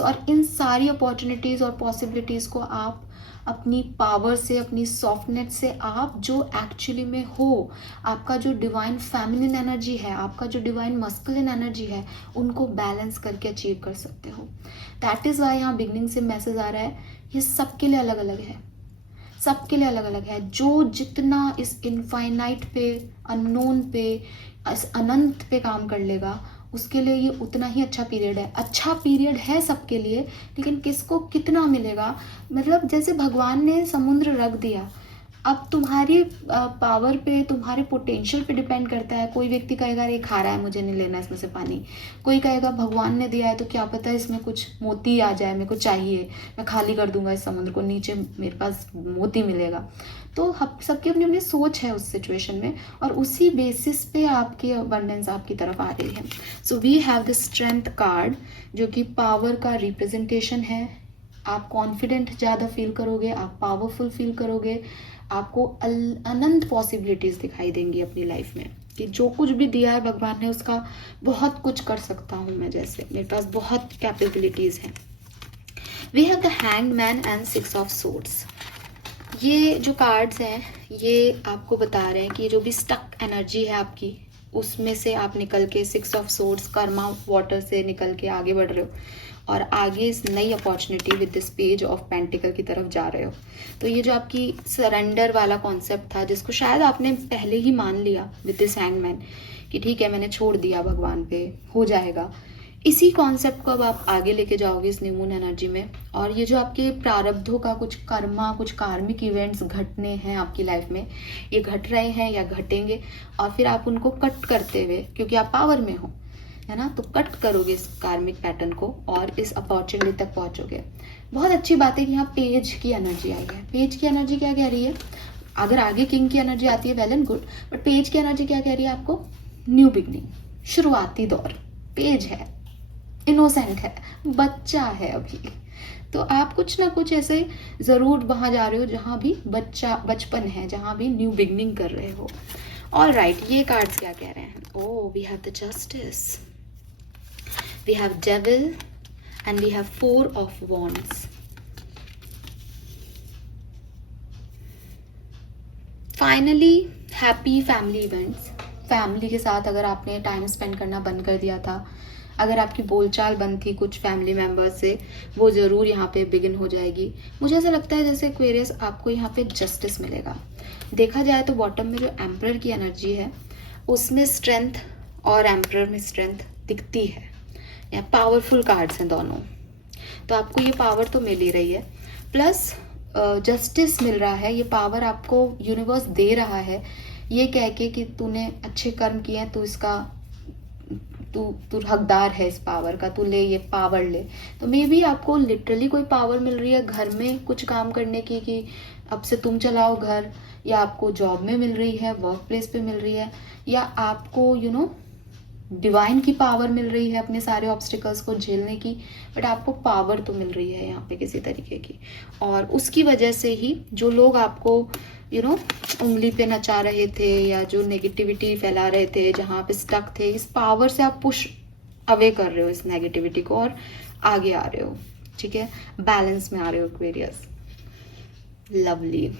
और इन सारी अपॉर्चुनिटीज और पॉसिबिलिटीज को आप अपनी पावर से, अपनी सॉफ्टनेस से, आप जो एक्चुअली में हो, आपका जो डिवाइन फेमिनिन एनर्जी है, आपका जो डिवाइन मस्कुलिन एनर्जी है, उनको बैलेंस करके अचीव कर सकते हो। दैट इज वाई यहाँ बिगनिंग से मैसेज आ रहा है, ये सबके लिए अलग अलग है, सबके लिए अलग अलग है। जो जितना इस इनफाइनाइट पे, अननोन पे, इस अनंत पे काम कर लेगा, उसके लिए ये उतना ही अच्छा पीरियड है। अच्छा पीरियड है सबके लिए, लेकिन किसको कितना मिलेगा, मतलब जैसे भगवान ने समुद्र रख दिया, अब तुम्हारी पावर पे, तुम्हारे पोटेंशियल पे डिपेंड करता है। कोई व्यक्ति कहेगा ये खा रहा है, मुझे नहीं लेना इसमें से पानी। कोई कहेगा भगवान ने दिया है तो क्या पता इसमें कुछ मोती आ जाए, मेरे को चाहिए, मैं खाली कर दूंगा इस समुद्र को, नीचे मेरे पास मोती मिलेगा। तो सबकी अपनी अपनी सोच है उस सिचुएशन में, और उसी बेसिस पे आपकी अबंडेंस आपकी तरफ आ रही है। So we have the strength card, जो कि पावर का रिप्रेजेंटेशन है। आप कॉन्फिडेंट ज़्यादा फील करोगे, आप पावरफुल फील करोगे, आपको अनंत पॉसिबिलिटीज़ दिखाई देंगी अपनी लाइफ में, कि जो कुछ भी दिया है भगवान ने उसका बहुत कुछ कर सकता हूँ मैं, जैसे मेरे पास बहुत कैपेबिलिटीज़ हैं। We have the hanged man and 6 of swords. ये जो कार्ड्स हैं ये आपको बता रहे हैं कि जो भी स्टक एनर्जी है आपकी, उसमें से आप निकल के 6 ऑफ सोर्ड्स कर्मा वाटर से निकल के आगे बढ़ रहे हो, और आगे इस नई opportunity with this page of pentacle की तरफ जा रहे हो। तो ये जो आपकी सरेंडर वाला कॉन्सेप्ट था, जिसको शायद आपने पहले ही मान लिया विद दिस हैंगमैन, कि ठीक है मैंने छोड़ दिया भगवान पे, हो जाएगा, इसी कॉन्सेप्ट को अब आप आगे लेके जाओगे इस न्यू मून एनर्जी में। और ये जो आपके प्रारब्धों का कुछ कर्मा, कुछ कार्मिक इवेंट्स घटने हैं आपकी लाइफ में, ये घट रहे हैं या घटेंगे, और फिर आप उनको कट करते हुए, क्योंकि आप पावर में हो, है ना, तो कट करोगे इस कार्मिक पैटर्न को और इस अपॉर्चुनिटी तक पहुंचोगे। बहुत अच्छी बात है कि यहाँ पेज की एनर्जी आई है। पेज की एनर्जी क्या कह रही है, अगर आगे किंग की एनर्जी आती है well and good, but page की एनर्जी क्या कह रही है आपको, न्यू बिगनिंग, शुरुआती दौर। पेज है, इनोसेंट है, बच्चा है अभी, तो आप कुछ ना कुछ ऐसे जरूर वहां जा रहे हो जहां भी बचपन है, जहां भी न्यू बिगनिंग कर रहे हो। ऑल राइट, ये कार्ड्स क्या कह रहे हैं, oh we have the justice, we have devil, and we have 4 of wands. Finally, happy family events. Family के साथ अगर आपने टाइम स्पेंड करना बंद कर दिया था, अगर आपकी बोलचाल बंद थी कुछ फैमिली मेम्बर्स से, वो ज़रूर यहाँ पे बिगिन हो जाएगी। मुझे ऐसा लगता है जैसे एक्वेरियस आपको यहाँ पे जस्टिस मिलेगा। देखा जाए तो बॉटम में जो एम्परर की एनर्जी है उसमें स्ट्रेंथ और एम्परर में स्ट्रेंथ दिखती है, या पावरफुल कार्ड्स हैं दोनों, तो आपको ये पावर तो मिल ही रही है, प्लस जस्टिस मिल रहा है। ये पावर आपको यूनिवर्स दे रहा है ये कह के कि तूने अच्छे कर्म किए हैं, तू इसका तू हकदार है इस पावर का, तू ले ये पावर ले। तो मे बी आपको लिटरली कोई पावर मिल रही है घर में कुछ काम करने की, कि अब से तुम चलाओ घर, या आपको जॉब में मिल रही है, वर्क प्लेस पे मिल रही है, या आपको यू नो डिवाइन की पावर मिल रही है अपने सारे ऑब्स्टिकल्स को झेलने की, बट आपको पावर तो मिल रही है यहाँ पे किसी तरीके की। और उसकी वजह से ही जो लोग आपको उंगली पे नचा रहे थे, या जो नेगेटिविटी फैला रहे थे, जहाँ पे स्टक थे, इस पावर से आप पुश अवे कर रहे हो इस नेगेटिविटी को और आगे आ रहे हो, ठीक है, बैलेंस में आ रहे हो एक्वेरियस। लवली।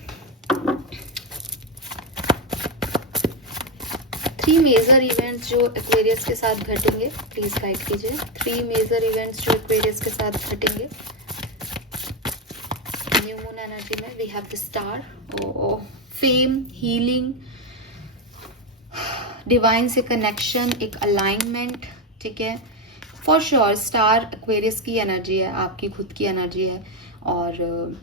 3 मेजर इवेंट्स जो एक्वेरियस के साथ घटेंगे, प्लीज गाइड कीजिए। 3 मेजर इवेंट्स जो एक्वेरियस के साथ घटेंगे न्यू मून एनर्जी में। We have the star, fame, healing, divine से कनेक्शन, एक अलाइनमेंट, ठीक है, फॉर श्योर। स्टार एक्वेरियस की एनर्जी है, आपकी खुद की एनर्जी है, और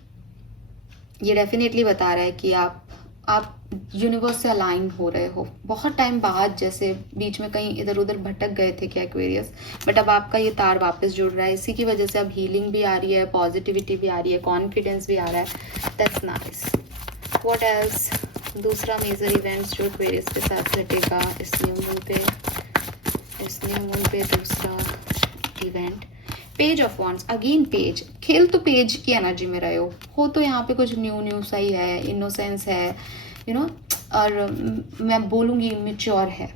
ये डेफिनेटली बता रहा है कि आप आप यूनिवर्स से अलाइन हो रहे हो बहुत टाइम बाद, जैसे बीच में कहीं इधर उधर भटक गए थे क्या एक्वेरियस, बट अब आपका ये तार वापस जुड़ रहा है। इसी की वजह से अब हीलिंग भी आ रही है, पॉजिटिविटी भी आ रही है, कॉन्फिडेंस भी आ रहा है। That's nice. What else? दूसरा मेजर इवेंट्स जो एक्वेरियस के साथ घटेगा इस न्यू मून पे दूसरा event, page of wands. Again page, खेल तो पेज की एनर्जी में रहे हो तो यहाँ पे कुछ न्यू सा ही है, इनोसेंस है, यू नो, और मैं बोलूँगी इमेच्योर है।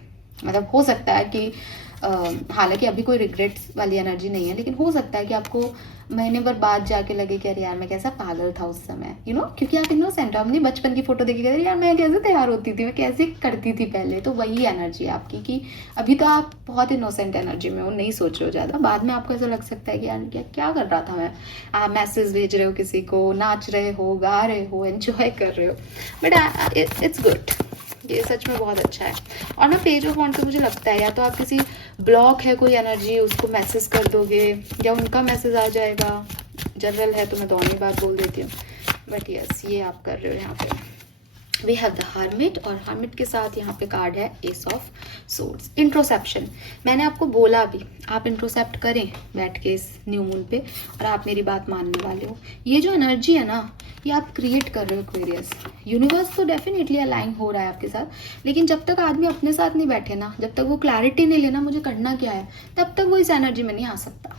मतलब हो सकता है कि हालांकि अभी कोई रिग्रेट्स वाली एनर्जी नहीं है, लेकिन हो सकता है कि आपको महीने भर बाद जाके लगे कि अरे यार मैं कैसा पागल था उस समय, यू नो, क्योंकि आप इनोसेंट हो। अपनी बचपन की फोटो देखी यार मैं कैसे तैयार होती थी, मैं कैसे करती थी पहले, तो वही एनर्जी है आपकी कि अभी तो आप बहुत इनोसेंट एनर्जी में हो, नहीं सोच रहे हो ज़्यादा। बाद में आपको ऐसा लग सकता है कि यार क्या कर रहा था मैं। आप मैसेज भेज रहे हो किसी को, नाच रहे हो, गा रहे हो, एंजॉय कर रहे हो, बट इट्स गुड। ये सच में बहुत अच्छा है। और ना पेज ऑफ वॉन्ड से मुझे लगता है या तो आप किसी ब्लॉक है कोई एनर्जी, उसको मैसेज कर दोगे या उनका मैसेज आ जाएगा। जनरल है तो मैं दोनों बात बोल देती हूँ, बट यस ये आप कर रहे हो। यहाँ पे वी हैव द हर्मिट, और हर्मिट के साथ यहाँ पे कार्ड है एस ऑफ सोर्ड्स। इंट्रोसेप्शन, मैंने आपको बोला अभी आप इंट्रोसेप्ट करें बैठ के इस न्यू मून पे, और आप मेरी बात मानने वाले हो। ये जो एनर्जी है ना, ये आप क्रिएट कर रहे हो एक्वेरियस। यूनिवर्स तो डेफिनेटली अलाइन हो रहा है आपके साथ, लेकिन जब तक आदमी अपने साथ नहीं बैठे ना, जब तक वो क्लैरिटी नहीं लेना मुझे करना क्या है, तब तक वो इस एनर्जी में नहीं आ सकता।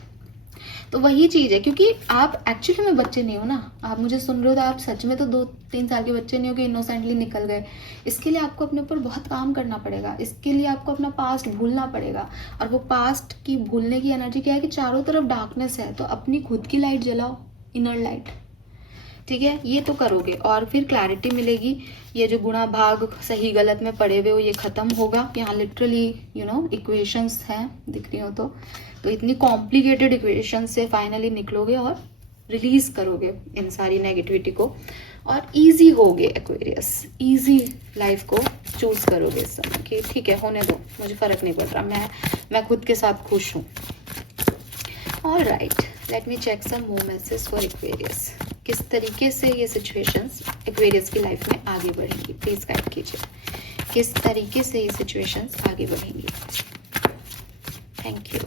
तो वही चीज़ है, क्योंकि आप एक्चुअली में बच्चे नहीं हो ना, आप मुझे सुन रहे हो तो आप सच में तो 2-3 साल के बच्चे नहीं हो कि इनोसेंटली निकल गए। इसके लिए आपको अपने ऊपर बहुत काम करना पड़ेगा, इसके लिए आपको अपना पास्ट भूलना पड़ेगा। और वो पास्ट की भूलने की एनर्जी क्या है कि चारों तरफ डार्कनेस है, तो अपनी खुद की लाइट जलाओ, इनर लाइट, ठीक है। ये तो करोगे और फिर क्लैरिटी मिलेगी। ये जो गुणा भाग सही गलत में पड़े हुए हो ये खत्म होगा। यहाँ लिटरली यू नो इक्वेशंस हैं, दिख रही हो तो इतनी कॉम्प्लिकेटेड इक्वेशन से फाइनली निकलोगे और रिलीज करोगे इन सारी नेगेटिविटी को, और इजी होगे एक्वेरियस, इजी लाइफ को चूज करोगे इस समय कि ठीक है होने दो, मुझे फर्क नहीं पड़ रहा, मैं खुद के साथ खुश हूँ। All right, let me check some more message for Aquarius. किस तरीके से ये सिचुएशंस एक्वेरियस की लाइफ में आगे बढ़ेंगी, प्लीज गाइड कीजिए। किस तरीके से ये सिचुएशंस आगे बढ़ेंगी। Thank you.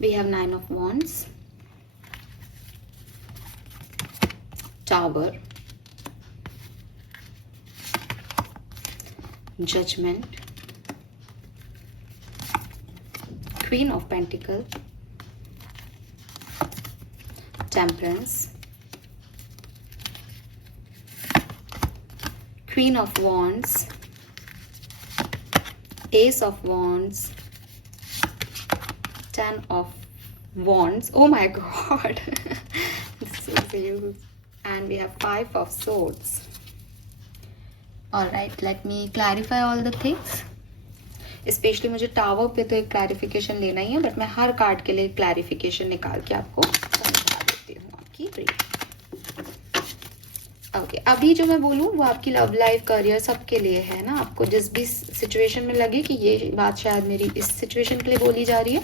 We have 9 of Wands, Tower, Judgment, Queen of Pentacles, Temperance, Queen of Wands, Ace of Wands, 10 of Wands. Oh my god. This is huge. And we have 5 of Swords. Alright, let me clarify all the things. Specially मुझे tower पे तो एक clarification लेना ही है, but मैं हर card के लिए clarification निकाल के आपको समझा देती हूँ आपकी रीडिंग। ओके, अभी जो मैं बोलूँ वो आपकी लव लाइफ, करियर, सबके लिए है ना। आपको जिस भी सिचुएशन में लगे कि ये बात शायद मेरी इस सिचुएशन के लिए बोली जा रही है,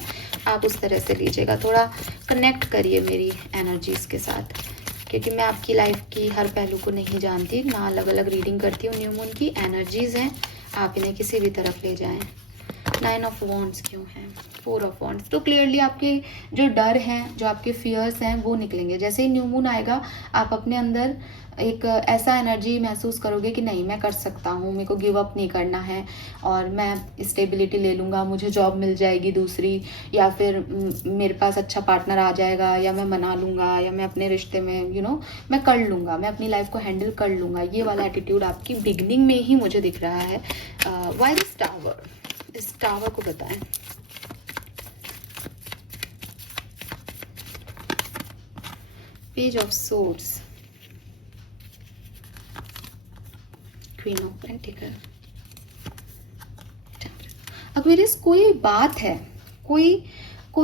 आप उस तरह से लीजिएगा। थोड़ा कनेक्ट करिए मेरी एनर्जीज के साथ, क्योंकि मैं आपकी लाइफ की हर पहलू को नहीं जानती ना, अलग अलग रीडिंग करती हूँ। न्यू मून की एनर्जीज हैं, आप इन्हें किसी भी तरफ ले जाएं। 9 ऑफ वॉन्ड्स क्यों है? 4 ऑफ वॉन्ड्स, तो क्लियरली आपके जो डर हैं, जो आपके फियर्स हैं वो निकलेंगे। जैसे ही न्यू मून आएगा आप अपने अंदर एक ऐसा एनर्जी महसूस करोगे कि नहीं मैं कर सकता हूँ, मेरे को गिव अप नहीं करना है, और मैं स्टेबिलिटी ले लूँगा, मुझे जॉब मिल जाएगी दूसरी, या फिर मेरे पास अच्छा पार्टनर आ जाएगा, या मैं मना लूँगा, या मैं अपने रिश्ते में यू नो मैं कर लूँगा, मैं अपनी लाइफ को हैंडल कर लूँगा। ये वाला एटीट्यूड आपकी बिगनिंग में ही मुझे दिख रहा है। Why this tower? इस टावर को बताएं। Page of swords, queen of pentacle, Aquarius, कोई बात है, कोई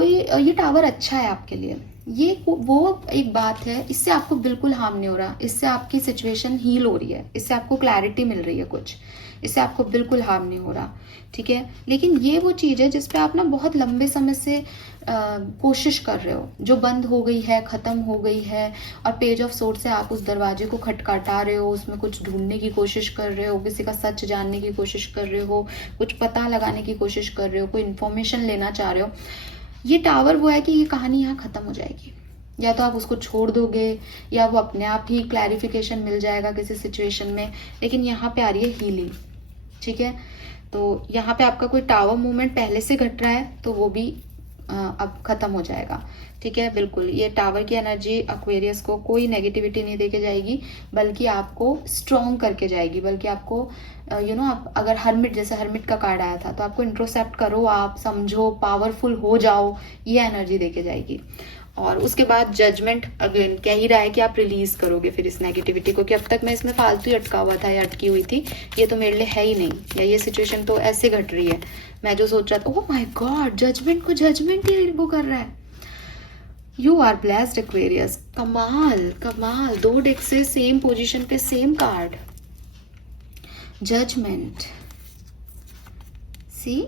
ये टावर अच्छा है आपके लिए, ये वो एक बात है, इससे आपको बिल्कुल हार्म नहीं हो रहा, इससे आपकी सिचुएशन हील हो रही है, इससे आपको क्लैरिटी मिल रही है कुछ, इससे आपको बिल्कुल हार्म नहीं हो रहा, ठीक है। लेकिन ये वो चीज़ है जिस पे आप ना बहुत लंबे समय से कोशिश कर रहे हो, जो बंद हो गई है, ख़त्म हो गई है, और पेज ऑफ सोर्ड से आप उस दरवाजे को खटखटा रहे हो, उसमें कुछ ढूंढने की कोशिश कर रहे हो, किसी का सच जानने की कोशिश कर रहे हो, कुछ पता लगाने की कोशिश कर रहे हो, कोई इन्फॉर्मेशन लेना चाह रहे हो। ये टावर वो है कि ये कहानी यहाँ ख़त्म हो जाएगी, या तो आप उसको छोड़ दोगे या वो अपने आप ही क्लैरिफिकेशन मिल जाएगा किसी सिचुएशन में, लेकिन यहाँ पे आ रही है हीलिंग। ठीक है, तो यहाँ पे आपका कोई टावर मूवमेंट पहले से घट रहा है तो वो भी अब खत्म हो जाएगा। ठीक है, बिल्कुल ये टावर की एनर्जी एक्वेरियस को कोई नेगेटिविटी नहीं देके जाएगी, बल्कि आपको स्ट्रॉन्ग करके जाएगी, बल्कि आपको आप अगर हर्मिट, जैसे हर्मिट का कार्ड आया था, तो आपको इंट्रोसेप्ट करो, आप समझो, पावरफुल हो जाओ, ये एनर्जी देके जाएगी। और उसके बाद जजमेंट अगेन कह ही रहा है कि आप रिलीज करोगे फिर इस नेगेटिविटी को, कि अब तक मैं इसमें फालतू ही अटका हुआ था या अटकी हुई थी, ये तो मेरे लिए है ही नहीं, या ये सिचुएशन तो ऐसे घट रही है, मैं जो सोच रहा था, ओह माय गॉड, जजमेंट को जजमेंट ही वो कर रहा है। You are blessed Aquarius. कमाल कमाल, 2 डेक से सेम पोजीशन पे same card, judgement. See,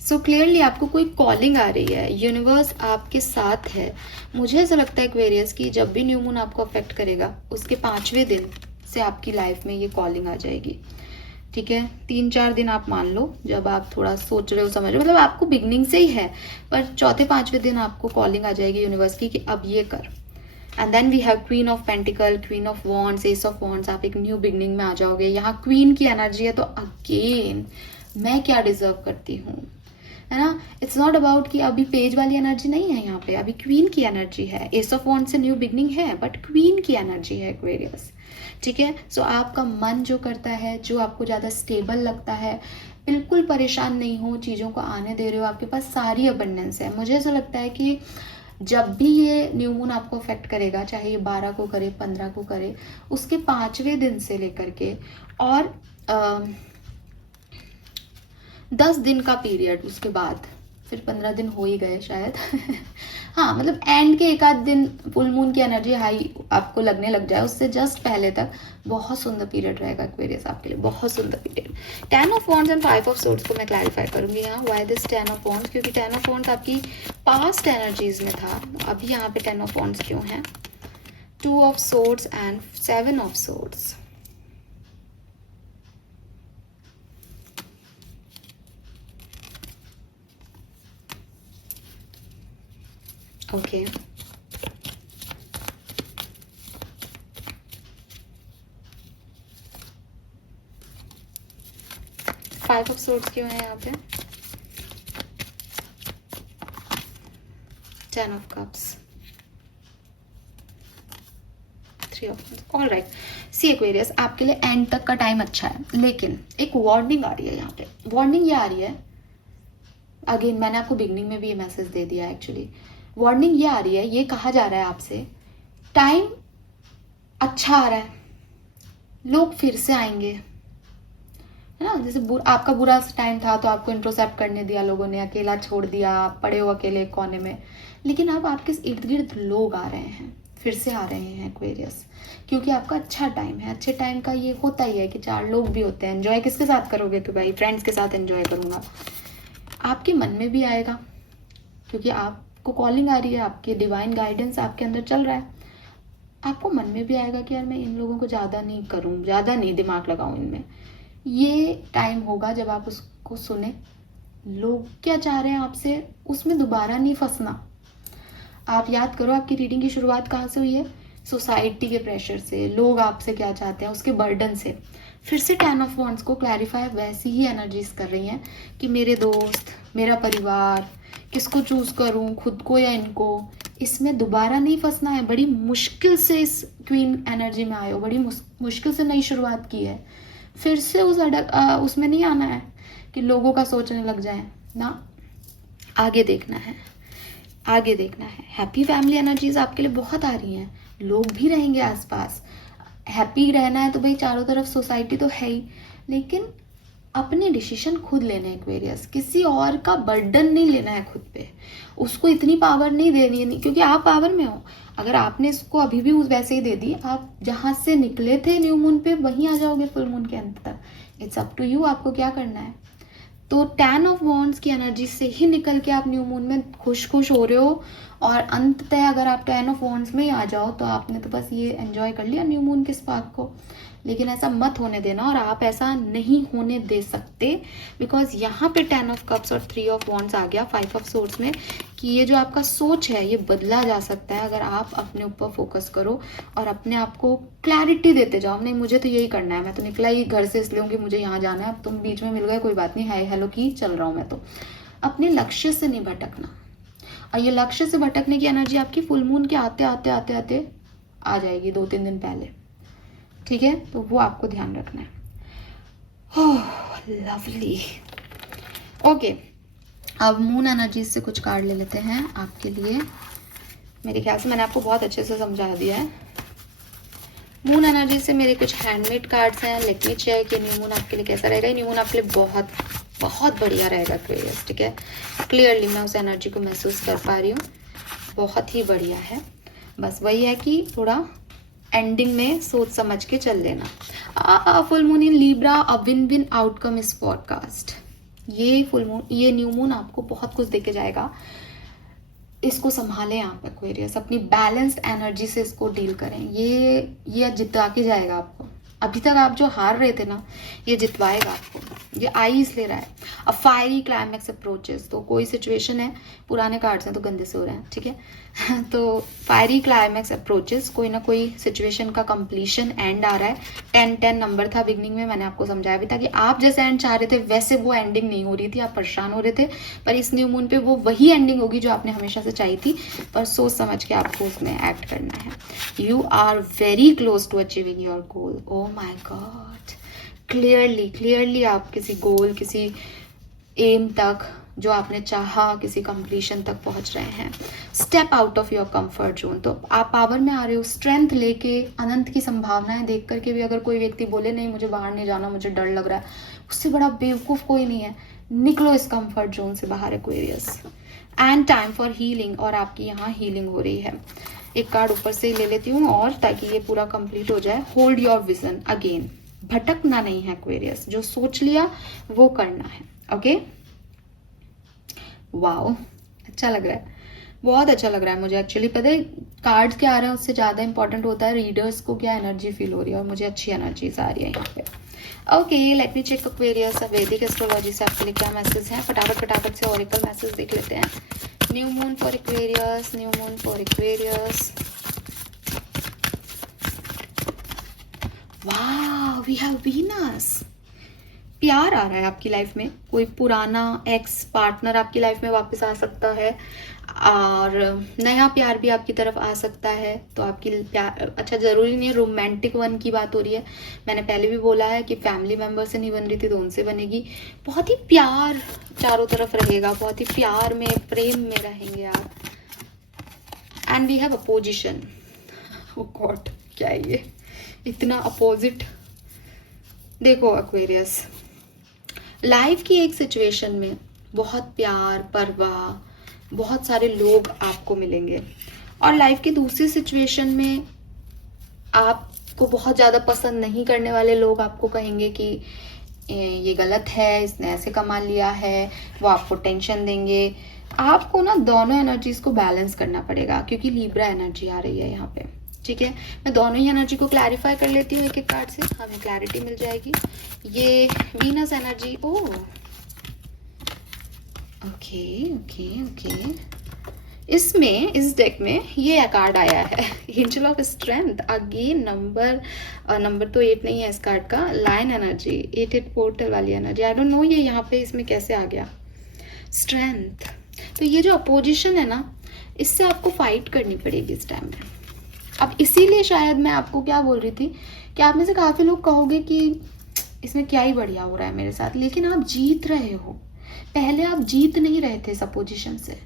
so clearly आपको कोई कॉलिंग आ रही है, यूनिवर्स आपके साथ है। मुझे ऐसा लगता है एक्वेरियस की जब भी न्यू मून आपको अफेक्ट करेगा, उसके 5वें दिन से आपकी लाइफ में ये कॉलिंग आ जाएगी। ठीक है, 3-4 दिन आप मान लो, जब आप थोड़ा सोच रहे हो, समझ रहे हो, मतलब आपको बिगनिंग से ही है, पर 4-5वें दिन आपको कॉलिंग आ जाएगी यूनिवर्स की कि अब ये कर। And then we have queen of pentacle, queen of wands, ace of wands, आप एक न्यू बिगनिंग में आ जाओगे। यहाँ क्वीन की एनर्जी है, तो अगेन मैं क्या डिजर्व करती हूँ, है ना। इट्स नॉट अबाउट कि अभी पेज वाली एनर्जी नहीं है, यहाँ पे अभी क्वीन की एनर्जी है। एस ऑफ वॉन्ड से न्यू बिगनिंग है, बट क्वीन की एनर्जी है एक्वेरियस। ठीक है, सो आपका मन जो करता है, जो आपको ज़्यादा स्टेबल लगता है, बिल्कुल परेशान नहीं हो, चीज़ों को आने दे रहे हो, आपके पास सारी अबंडेंस है। मुझे ऐसा लगता है कि जब भी ये न्यू मून आपको अफेक्ट करेगा, चाहे ये 12 को करे, 15 को करे, उसके 5वें दिन से लेकर के और 10 दिन का पीरियड, उसके बाद फिर 15 दिन हो ही गए शायद हाँ, मतलब एंड के 1 आध दिन फुल मून की एनर्जी हाई आपको लगने लग जाए, उससे जस्ट पहले तक बहुत सुंदर पीरियड रहेगा एक्वेरियस आपके लिए, बहुत सुंदर period. 10 of wands and 5 of swords को मैं क्लैरिफाई करूंगी यहाँ, व्हाई दिस 10 ऑफ वॉन्ड्स, क्योंकि 10 ऑफ वॉन्ड्स आपकी पास्ट एनर्जीज में था, अभी यहाँ पे 10 ऑफ वॉन्ड्स क्यों है। 2 of swords and 7 of swords. Okay, five of swords क्यों है यहाँ पे। 10 of cups, 3 of, all right. See Aquarius, आपके लिए एंड तक का टाइम अच्छा है, लेकिन एक वार्निंग आ रही है यहाँ पे। वार्निंग ये आ रही है, अगेन मैंने आपको बिगनिंग में भी ये मैसेज दे दिया एक्चुअली। वार्निंग ये आ रही है, ये कहा जा रहा है आपसे, टाइम अच्छा आ रहा है, लोग फिर से आएंगे, है ना। जैसे आपका बुरा टाइम था तो आपको इंट्रोसेप्ट करने दिया लोगों ने, अकेला छोड़ दिया, आप पड़े हो अकेले एक कोने में, लेकिन अब आपके इर्द गिर्द लोग आ रहे हैं, फिर से आ रहे हैं एक्वेरियस, क्योंकि आपका अच्छा टाइम है। अच्छे टाइम का ये होता ही है कि 4 लोग भी होते हैं। एंजॉय किसके साथ करोगे, तो भाई फ्रेंड्स के साथ एंजॉय करूंगा। आपके मन में भी आएगा, क्योंकि आपको कॉलिंग आ रही है, आपके डिवाइन गाइडेंस आपके अंदर चल रहा है। आपको मन में भी आएगा कि यार मैं इन लोगों को ज़्यादा नहीं करूँ, ज़्यादा नहीं दिमाग लगाऊँ इनमें। ये टाइम होगा जब आप उसको सुने, लोग क्या चाह रहे हैं आपसे, उसमें दोबारा नहीं फंसना। आप याद करो, आपकी रीडिंग की शुरुआत कहाँ से हुई है, सोसाइटी के प्रेशर से, लोग आपसे क्या चाहते हैं उसके बर्डन से। फिर से 10 ऑफ वॉन्ड्स को क्लैरिफाई वैसी ही एनर्जीज कर रही हैं कि मेरे दोस्त, मेरा परिवार, किसको चूज करूं, खुद को या इनको, इसमें दोबारा नहीं फंसना है। बड़ी मुश्किल से इस क्वीन एनर्जी में आए हो, बड़ी मुश्किल से नई शुरुआत की है, फिर से उसमें नहीं आना है कि लोगों का सोचने लग जाए ना। आगे देखना है, आगे देखना है। हैप्पी फैमिली एनर्जीज आपके लिए बहुत आ रही हैं, लोग भी रहेंगे आसपास। हैप्पी रहना है तो भाई चारों तरफ सोसाइटी तो है ही, लेकिन अपने डिसीजन खुद लेने हैं एक्वेरियस, किसी और का बर्डन नहीं लेना है खुद पे, उसको इतनी पावर नहीं देनी है, नहीं, क्योंकि आप पावर में हो। अगर आपने इसको अभी भी वैसे ही दे दी, आप जहाँ से निकले थे न्यू मून पे वहीं आ जाओगे फुल मून के अंत तक। इट्स अप टू यू, आपको क्या करना है। तो 10 ऑफ वॉन्ड्स की एनर्जी से ही निकल के आप न्यू मून में खुश खुश हो रहे हो, और अंततः अगर आप 10 ऑफ वॉन्ड्स में ही आ जाओ तो आपने तो बस ये एंजॉय कर लिया न्यू मून के स्पार्क को। लेकिन ऐसा मत होने देना, और आप ऐसा नहीं होने दे सकते, बिकॉज यहाँ पे 10 ऑफ कप्स और 3 ऑफ वॉन्ड्स आ गया 5 ऑफ सोर्ड्स में, कि ये जो आपका सोच है ये बदला जा सकता है अगर आप अपने ऊपर फोकस करो और अपने आप को क्लैरिटी देते जाओ। नहीं मुझे तो यही करना है, मैं तो निकला ही घर से इसलिए हूँ कि मुझे यहाँ जाना है, अब तुम बीच में मिल गए कोई बात नहीं, हाय हेलो की चल रहा हूँ मैं। तो अपने लक्ष्य से नहीं भटकना, और ये लक्ष्य से भटकने की एनर्जी आपकी फुल मून के आते आते आते आते आ जाएगी 2-3 दिन पहले, ठीक है, तो वो आपको ध्यान रखना है। ओह लवली। ओके, अब मून एनर्जी से कुछ कार्ड ले लेते हैं आपके लिए। मेरे ख्याल से मैंने आपको बहुत अच्छे से समझा दिया है। मून एनर्जी से मेरे कुछ हैंडमेड कार्ड्स हैं, लेट मी चेक कि न्यू मून आपके लिए कैसा रहेगा। न्यू मून आपके लिए बहुत बहुत बढ़िया रहेगा एक्वेरियस, ठीक है। क्लियरली मैं उस एनर्जी को महसूस कर पा रही हूँ, बहुत ही बढ़िया है। बस वही है कि थोड़ा एंडिंग में सोच समझ के चल लेना। Full moon in Libra, a win win outcome is forecast. ये फुल मून, ये न्यू मून आपको बहुत कुछ देके जाएगा। इसको संभालें आप एक्वेरियस, अपनी बैलेंस्ड एनर्जी से इसको डील करें। ये जिता के जाएगा आपको। अभी तक आप जो हार रहे थे ना, ये जितवाएगा आपको। ये आई इसलिए रहा है। अ फायरी क्लाइमैक्स अप्रोचेस, तो कोई सिचुएशन है, पुराने कार्ड्स हैं तो गंदे से हो रहे हैं, ठीक है। तो फायरी क्लाइमैक्स अप्रोचेस, कोई ना कोई सिचुएशन का कंप्लीशन, एंड आ रहा है। 10-10 नंबर था बिगनिंग में, मैंने आपको समझाया भी था कि आप जैसे एंड चाह रहे थे वैसे वो एंडिंग नहीं हो रही थी, आप परेशान हो रहे थे। पर इस न्यू मून पे वो वही एंडिंग होगी जो आपने हमेशा से चाहिए थी, पर सोच समझ के आपको उसमें एक्ट करना है। You are very close to achieving your goal. Oh my God, clearly आप किसी गोल, किसी एम तक जो आपने चाहा, किसी कंप्लीशन तक पहुंच रहे हैं। Step out of your comfort zone, तो आप पावर में आ रहे हो, स्ट्रेंथ लेके, अनंत की संभावनाएं देख करके भी अगर कोई व्यक्ति बोले नहीं मुझे बाहर नहीं जाना, मुझे डर लग रहा है, उससे बड़ा बेवकूफ कोई नहीं है। निकलो इस कंफर्ट जोन से बाहर Aquarius. And time for healing, और आपकी यहाँ हीलिंग हो रही है। एक कार्ड ऊपर से ही ले लेती हूँ और, ताकि ये पूरा कंप्लीट हो जाए। होल्ड योर विजन अगेन, भटकना नहीं है एक्वेरियस, जो सोच लिया वो करना है। ओके, वाओ, अच्छा लग रहा है, बहुत अच्छा लग रहा है मुझे। एक्चुअली पता है कार्ड्स क्या आ रहे हैं उससे ज़्यादा इंपॉर्टेंट होता है रीडर्स को क्या एनर्जी फील हो रही है, और मुझे अच्छी एनर्जीज आ रही है यहाँ पे। Okay, let me check Aquarius, Vedic astrology से आपके लिए क्या मैसेज है। फटाफट से ऑरिकल मैसेज देख लेते हैं। New moon for Aquarius, new moon for Aquarius. वाह, वी हैव वीनस। प्यार आ रहा है आपकी लाइफ में, कोई पुराना एक्स पार्टनर आपकी लाइफ में वापस आ सकता है, और नया प्यार भी आपकी तरफ आ सकता है। तो आपकी प्यार, अच्छा जरूरी नहीं है रोमांटिक वन की बात हो रही है, मैंने पहले भी बोला है कि फैमिली मेंबर से नहीं बन रही थी तो उनसे बनेगी। बहुत ही प्यार चारों तरफ रहेगा, बहुत ही प्यार में, प्रेम में रहेंगे आप। And we have opposition. Oh God, क्या है ये, इतना अपोजिट। देखो एक्वेरियस, लाइफ की एक सिचुएशन में बहुत प्यार, परवाह, बहुत सारे लोग आपको मिलेंगे, और लाइफ की दूसरी सिचुएशन में आपको बहुत ज़्यादा पसंद नहीं करने वाले लोग आपको कहेंगे कि ये गलत है, इसने ऐसे कमा लिया है, वो आपको टेंशन देंगे। आपको ना दोनों एनर्जीज को बैलेंस करना पड़ेगा, क्योंकि लीब्रा एनर्जी आ रही है यहाँ पे, ठीक है। मैं दोनों ही एनर्जी को क्लैरिफाई कर लेती हूँ एक एक कार्ड से, हमें क्लैरिटी मिल जाएगी। ये वीनस एनर्जी, ओह ओके, इसमें, इस डेक में ये कार्ड आया है, angel of strength again. Number तो 8 नहीं है इस कार्ड का, लाइन एनर्जी, 8 पोर्टल वाली एनर्जी। आई डोंट नो ये यहाँ पे इसमें कैसे आ गया, स्ट्रेंथ। तो ये जो अपोजिशन है ना, इससे आपको फाइट करनी पड़ेगी इस टाइम में। अब इसीलिए शायद मैं आपको क्या बोल रही थी कि आप में से काफ़ी लोग कहोगे कि इसमें क्या ही बढ़िया हो रहा है मेरे साथ, लेकिन आप जीत रहे हो। पहले आप जीत नहीं रहे थे इस अपोजिशन से,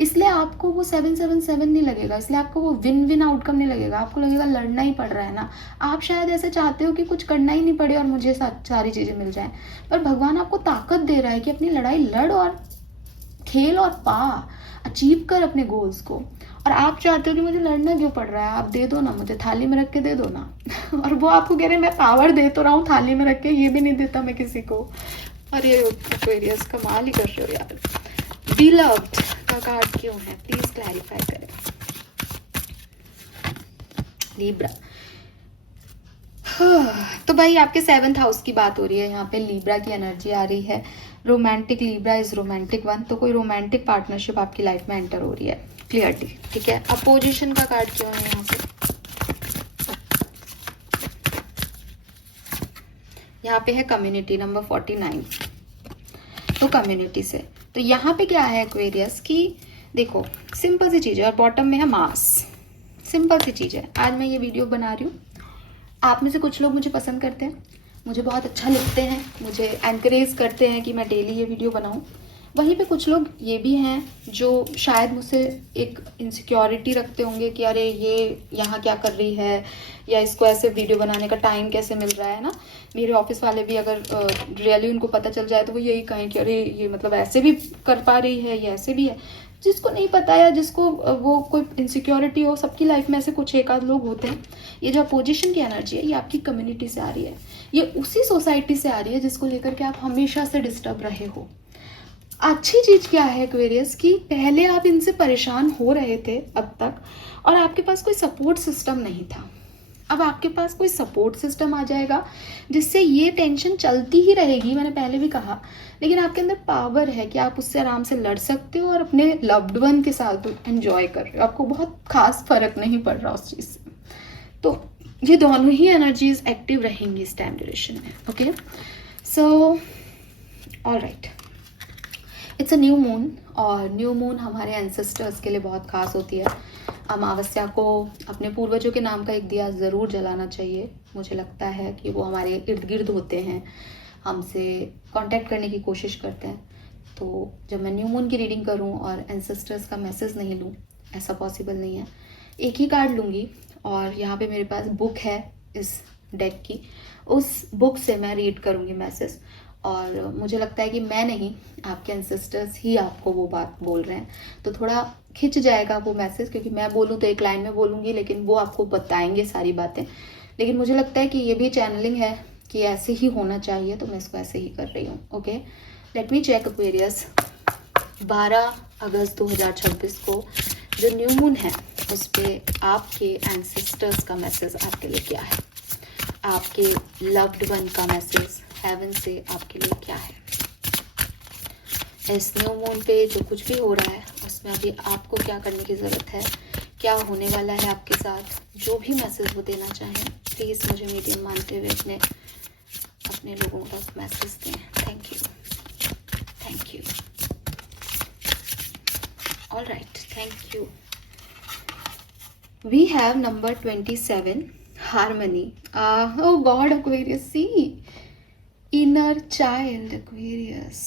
इसलिए आपको वो 777 नहीं लगेगा, इसलिए आपको वो विन विन आउटकम नहीं लगेगा, आपको लगेगा लड़ना ही पड़ रहा है ना। आप शायद ऐसे चाहते हो कि कुछ करना ही नहीं पड़े और मुझे सारी चीज़ें मिल जाएं, पर भगवान आपको ताकत दे रहा है कि अपनी लड़ाई लड़ और खेल और पा, अचीव कर अपने गोल्स को। और आप चाहते हो कि मुझे लड़ना क्यों पड़ रहा है, आप दे दो ना, मुझे थाली में रख के दे दो ना। और वो आपको कह रहे हैं मैं पावर दे तो रहा हूँ थाली में रख के, ये भी नहीं देता मैं किसी को। अरे एक्वेरियस कमाल ही कर रहे हो यार। बिलव्ड का कार्ड क्यों है, प्लीज क्लैरिफाई करें। लिब्रा, तो भाई आपके 7th हाउस की बात हो रही है यहाँ पे, लिब्रा की एनर्जी आ रही है। Romantic, Libra is romantic one, तो कोई रोमांटिक पार्टनरशिप आपकी लाइफ में एंटर हो रही है क्लियरली, ठीक है। अपोजिशन का कार्ड क्यों है यहाँ पे, यहाँ पे है कम्युनिटी नंबर 49, तो कम्युनिटी से, तो यहाँ पे क्या है एक्वेरियस की, देखो सिंपल सी चीज़ है, और बॉटम में है मास, सिंपल सी चीज़ है। आज मैं ये वीडियो बना रही हूँ, आप में से कुछ लोग मुझे पसंद करते हैं, मुझे बहुत अच्छा लिखते हैं, मुझे एनकरेज करते हैं कि मैं डेली ये वीडियो बनाऊं। वहीं पे कुछ लोग ये भी हैं जो शायद मुझसे एक इनसिक्योरिटी रखते होंगे कि अरे ये यहाँ क्या कर रही है, या इसको ऐसे वीडियो बनाने का टाइम कैसे मिल रहा है ना। मेरे ऑफिस वाले भी अगर रियली उनको पता चल जाए तो वो यही कहें कि अरे ये मतलब ऐसे भी कर पा रही है, ये ऐसे भी है। जिसको नहीं पता या जिसको वो कोई इनसिक्योरिटी हो, सबकी लाइफ में ऐसे कुछ एक आध लोग होते हैं। ये जो अपोजिशन की एनर्जी है ये आपकी कम्युनिटी से आ रही है, ये उसी सोसाइटी से आ रही है जिसको लेकर के आप हमेशा से डिस्टर्ब रहे हो। अच्छी चीज क्या है एक्वेरियस की, पहले आप इनसे परेशान हो रहे थे अब तक, और आपके पास कोई सपोर्ट सिस्टम नहीं था। अब आपके पास कोई सपोर्ट सिस्टम आ जाएगा जिससे ये टेंशन चलती ही रहेगी, मैंने पहले भी कहा, लेकिन आपके अंदर पावर है कि आप उससे आराम से लड़ सकते हो और अपने लव्ड वन के साथ एंजॉय कर रहे हो, आपको बहुत खास फर्क नहीं पड़ रहा उस चीज़ से। तो ये दोनों ही एनर्जीज एक्टिव रहेंगी इस टाइम ड्यूरेशन में, okay. So alright, it's a new moon, और न्यू मून हमारे एंसेस्टर्स के लिए बहुत खास होती है। अमावस्या को अपने पूर्वजों के नाम का एक दिया ज़रूर जलाना चाहिए। मुझे लगता है कि वो हमारे इर्द गिर्द होते हैं, हमसे कांटेक्ट करने की कोशिश करते हैं। तो जब मैं न्यू मून की रीडिंग करूं और एंसेस्टर्स का मैसेज नहीं लूं, ऐसा पॉसिबल नहीं है। एक ही कार्ड लूँगी, और यहाँ पे मेरे पास बुक है इस डेक की, उस बुक से मैं रीड करूँगी मैसेज। और मुझे लगता है कि मैं नहीं, आपके एंसेस्टर्स ही आपको वो बात बोल रहे हैं। तो थोड़ा खिंच जाएगा वो मैसेज, क्योंकि मैं बोलूँ तो एक लाइन में बोलूँगी, लेकिन वो आपको बताएंगे सारी बातें। लेकिन मुझे लगता है कि ये भी चैनलिंग है कि ऐसे ही होना चाहिए, तो मैं इसको ऐसे ही कर रही हूँ, okay. Let me check Aquarius, 12 अगस्त 2026 को जो न्यू मून है उस पर आपके एंसेस्टर्स का मैसेज आपके लिए क्या है, आपके लव्ड वन का मैसेज हेवन से आपके लिए क्या है। इस न्यू मून पे जो कुछ भी हो रहा है उसमें अभी आपको क्या करने की ज़रूरत है, क्या होने वाला है आपके साथ, जो भी मैसेज वो देना चाहें प्लीज़ मुझे मीडियम मानते हुए अपने लोगों का मैसेज दें। Thank you, thank you, all right, thank you. We have number 27, harmony. Oh God, Aquarius, see, inner child, Aquarius.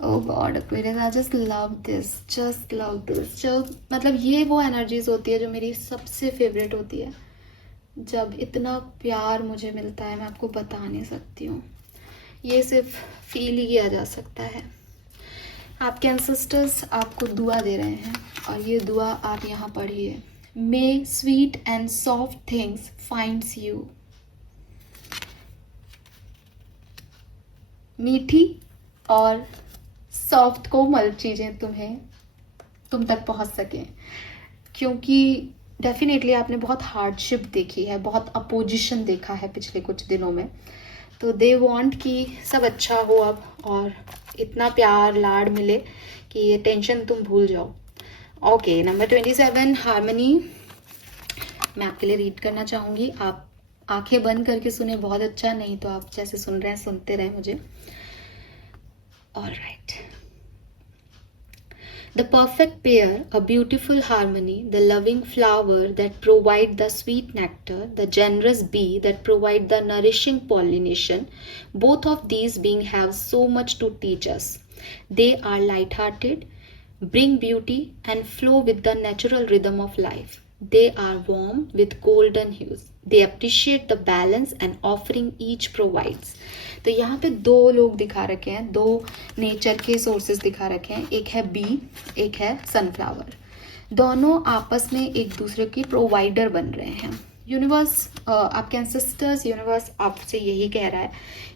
Oh God, Aquarius, I just love this, just love this. जो मतलब ये वो एनर्जीज होती है जो मेरी सबसे फेवरेट होती है। जब इतना प्यार मुझे मिलता है मैं आपको बता नहीं सकती हूँ, ये सिर्फ फील ही किया जा सकता है। आपके एंसेस्टर्स आपको दुआ दे रहे हैं, और ये दुआ आप यहाँ पढ़िए। May sweet and soft things finds you. मीठी और सॉफ्ट कोमल चीज़ें तुम तक पहुंच सकें, क्योंकि डेफिनेटली आपने बहुत हार्डशिप देखी है, बहुत अपोजिशन देखा है पिछले कुछ दिनों में। तो दे वांट कि सब अच्छा हो अब, और इतना प्यार लाड मिले कि ये टेंशन तुम भूल जाओ। ओके, नंबर 27, हार्मनी, मैं आपके लिए रीड करना चाहूँगी। आप आंखें बंद करके सुने, बहुत अच्छा, नहीं तो आप जैसे सुन रहे हैं सुनते रहें मुझे। Alright, the perfect pair, a beautiful harmony, the loving flower that provide the sweet nectar, the generous bee that provide the nourishing pollination, both of these being have so much to teach us. They are light-hearted, bring beauty and flow with the natural rhythm of life. They are warm with golden hues. They appreciate the balance and offering each provides. तो यहाँ पे दो लोग दिखा रखे हैं, दो nature के सोर्सेस दिखा रखे हैं, एक है बी, एक है सनफ्लावर। दोनों आपस में एक दूसरे की प्रोवाइडर बन रहे हैं। यूनिवर्स, आपके एंसेस्टर्स, यूनिवर्स आपसे यही कह रहा है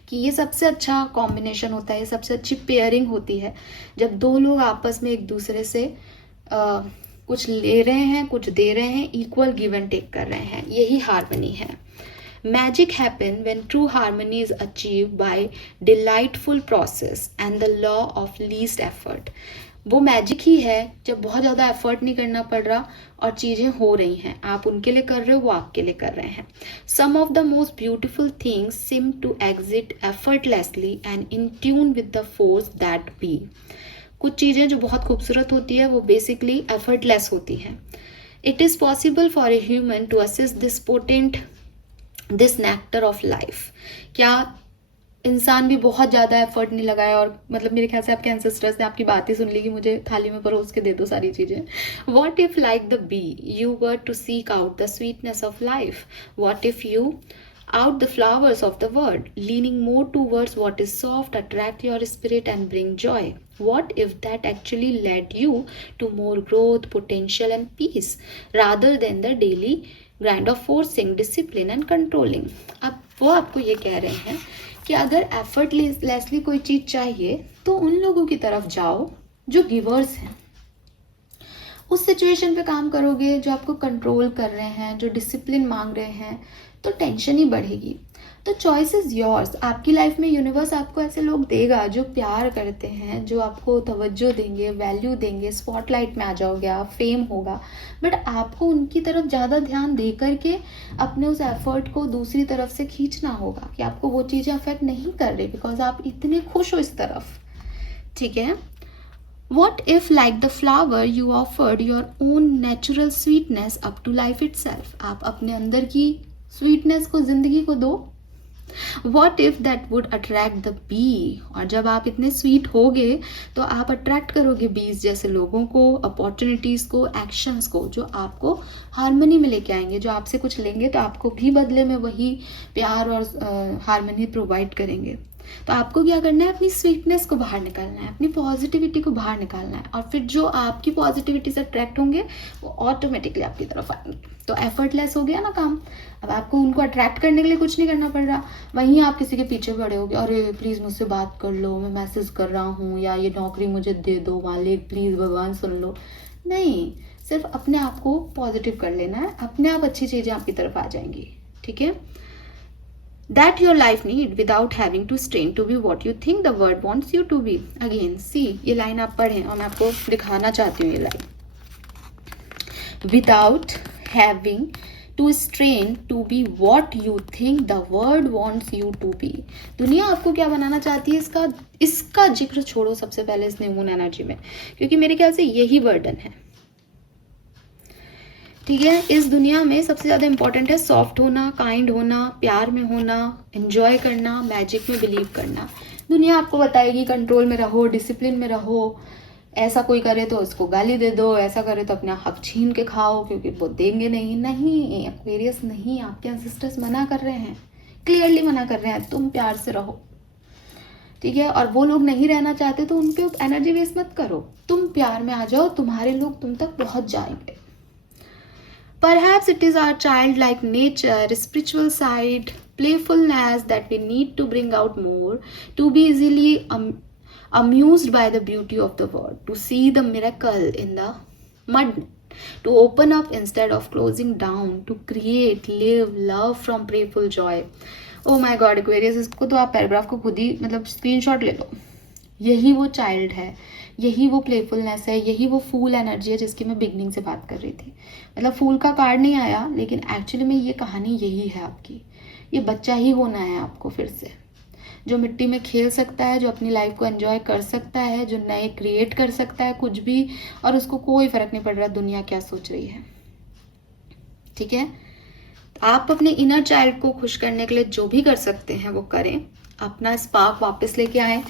कि ये सबसे अच्छा कॉम्बिनेशन होता है, ये सबसे अच्छी पेयरिंग होती है जब दो लोग आपस में एक दूसरे से कुछ ले रहे हैं, कुछ दे रहे हैं, इक्वल गिव एंड टेक कर रहे हैं, यही हार्मनी है. Magic happen when true harmony is achieved by delightful process and the law of least effort. वो मैजिक ही है जब बहुत ज़्यादा एफर्ट नहीं करना पड़ रहा और चीज़ें हो रही हैं, आप उनके लिए कर रहे हो, वो आपके लिए कर रहे हैं. Some of the most beautiful things seem to exist effortlessly and in tune with the force that be. कुछ चीज़ें जो बहुत खूबसूरत होती है वो बेसिकली एफर्टलेस होती हैं. It is possible for a human to assess this potent this nectar of life. क्या इंसान भी बहुत ज़्यादा एफर्ट नहीं लगाया और मतलब मेरे ख्याल से आपके एंसेस्टर्स ने आपकी बात ही सुन ली कि मुझे थाली में परोस के दे दो सारी चीज़ें. What if like the be you were to seek out the sweetness of life. What if you out the flowers of the world, leaning more towards what is soft, attract your spirit and bring joy. What if that actually led you to more growth, potential and peace rather than the daily grind of forcing, discipline and controlling. अब वो आपको ये कह रहे हैं कि अगर effortlessly कोई चीज़ चाहिए तो उन लोगों की तरफ जाओ जो गिवर्स हैं. उस सिचुएशन पे काम करोगे जो आपको कंट्रोल कर रहे हैं, जो डिसिप्लिन मांग रहे हैं, तो टेंशन ही बढ़ेगी. तो चॉइस इज योर्स. आपकी लाइफ में यूनिवर्स आपको ऐसे लोग देगा जो प्यार करते हैं, जो आपको तवज्जो देंगे, वैल्यू देंगे, स्पॉटलाइट में आ जाओगे आप, फेम होगा, बट आपको उनकी तरफ ज़्यादा ध्यान दे करके अपने उस एफर्ट को दूसरी तरफ से खींचना होगा कि आपको वो चीज़ें अफेक्ट नहीं कर रही बिकॉज आप इतने खुश हो इस तरफ. ठीक है. What if like the flower you offered your own natural sweetness up to life itself. आप अपने अंदर की स्वीटनेस को, जिंदगी को दो. What if that would attract the bee. और जब आप इतने स्वीट होगे तो आप अट्रैक्ट करोगे बीज जैसे लोगों को, अपॉर्चुनिटीज़ को, एक्शंस को जो आपको हारमनी में लेके आएंगे, जो आपसे कुछ लेंगे तो आपको भी बदले में वही प्यार और हारमनी प्रोवाइड करेंगे. तो आपको क्या करना है, अपनी स्वीटनेस को बाहर निकालना है, अपनी पॉजिटिविटी को बाहर निकालना है और फिर जो आपकी पॉजिटिविटी से अट्रैक्ट होंगे वो ऑटोमेटिकली आपकी तरफ आएंगे. तो एफर्टलेस हो गया ना काम. अब आपको उनको अट्रैक्ट करने के लिए कुछ नहीं करना पड़ रहा. वहीं आप किसी के पीछे पड़े होगे, अरे प्लीज़ मुझसे बात कर लो, मैं मैसेज कर रहा हूँ, या ये नौकरी मुझे दे दो मालिक, प्लीज़ भगवान सुन लो. नहीं, सिर्फ अपने आप को पॉजिटिव कर लेना है, अपने आप अच्छी चीज़ें आपकी तरफ आ जाएंगी. ठीक है. That your life need without having to strain to be what you think the world wants you to be. Again, see, ये लाइन आप पढ़ें और मैं आपको दिखाना चाहती हूँ ये line. Without having to strain to be what you think the world wants you to be. दुनिया आपको क्या बनाना चाहती है, इसका जिक्र छोड़ो सबसे पहले इस न्यू मून एनर्जी में, क्योंकि मेरे ख्याल से यही वर्डन है. ठीक है. इस दुनिया में सबसे ज़्यादा इंपॉर्टेंट है सॉफ्ट होना, काइंड होना, प्यार में होना, एंजॉय करना, मैजिक में बिलीव करना. दुनिया आपको बताएगी कंट्रोल में रहो, डिसिप्लिन में रहो, ऐसा कोई करे तो उसको गाली दे दो, ऐसा करे तो अपना हक छीन के खाओ क्योंकि वो देंगे नहीं. नहीं एक्वेरियस, नहीं, आपके एंसेस्टर्स मना कर रहे हैं, क्लियरली मना कर रहे हैं, तुम प्यार से रहो. ठीक है. और वो लोग नहीं रहना चाहते तो उन पे एनर्जी वेस्ट मत करो, तुम प्यार में आ जाओ, तुम्हारे लोग तुम तक पहुंच जाएंगे. Perhaps it is our childlike nature, spiritual side, playfulness that we need to bring out more, to be easily amused by the beauty of the world, to see the miracle in the mud, to open up instead of closing down, to create, live, love from playful joy. Oh my God, Aquarius, इसको तो आप paragraph को खुद ही मतलब screenshot ले लो. यही वो child है, यही वो प्लेफुलनेस है, यही वो फूल एनर्जी है जिसकी मैं बिगनिंग से बात कर रही थी. मतलब फूल का कार्ड नहीं आया, लेकिन एक्चुअली में ये कहानी यही है आपकी. ये बच्चा ही होना है आपको फिर से, जो मिट्टी में खेल सकता है, जो अपनी लाइफ को एंजॉय कर सकता है, जो नए क्रिएट कर सकता है कुछ भी, और उसको कोई फर्क नहीं पड़ रहा दुनिया क्या सोच रही है. ठीक है. आप अपने इनर चाइल्ड को खुश करने के लिए जो भी कर सकते हैं वो करें, अपना स्पार्क वापस लेके आएं.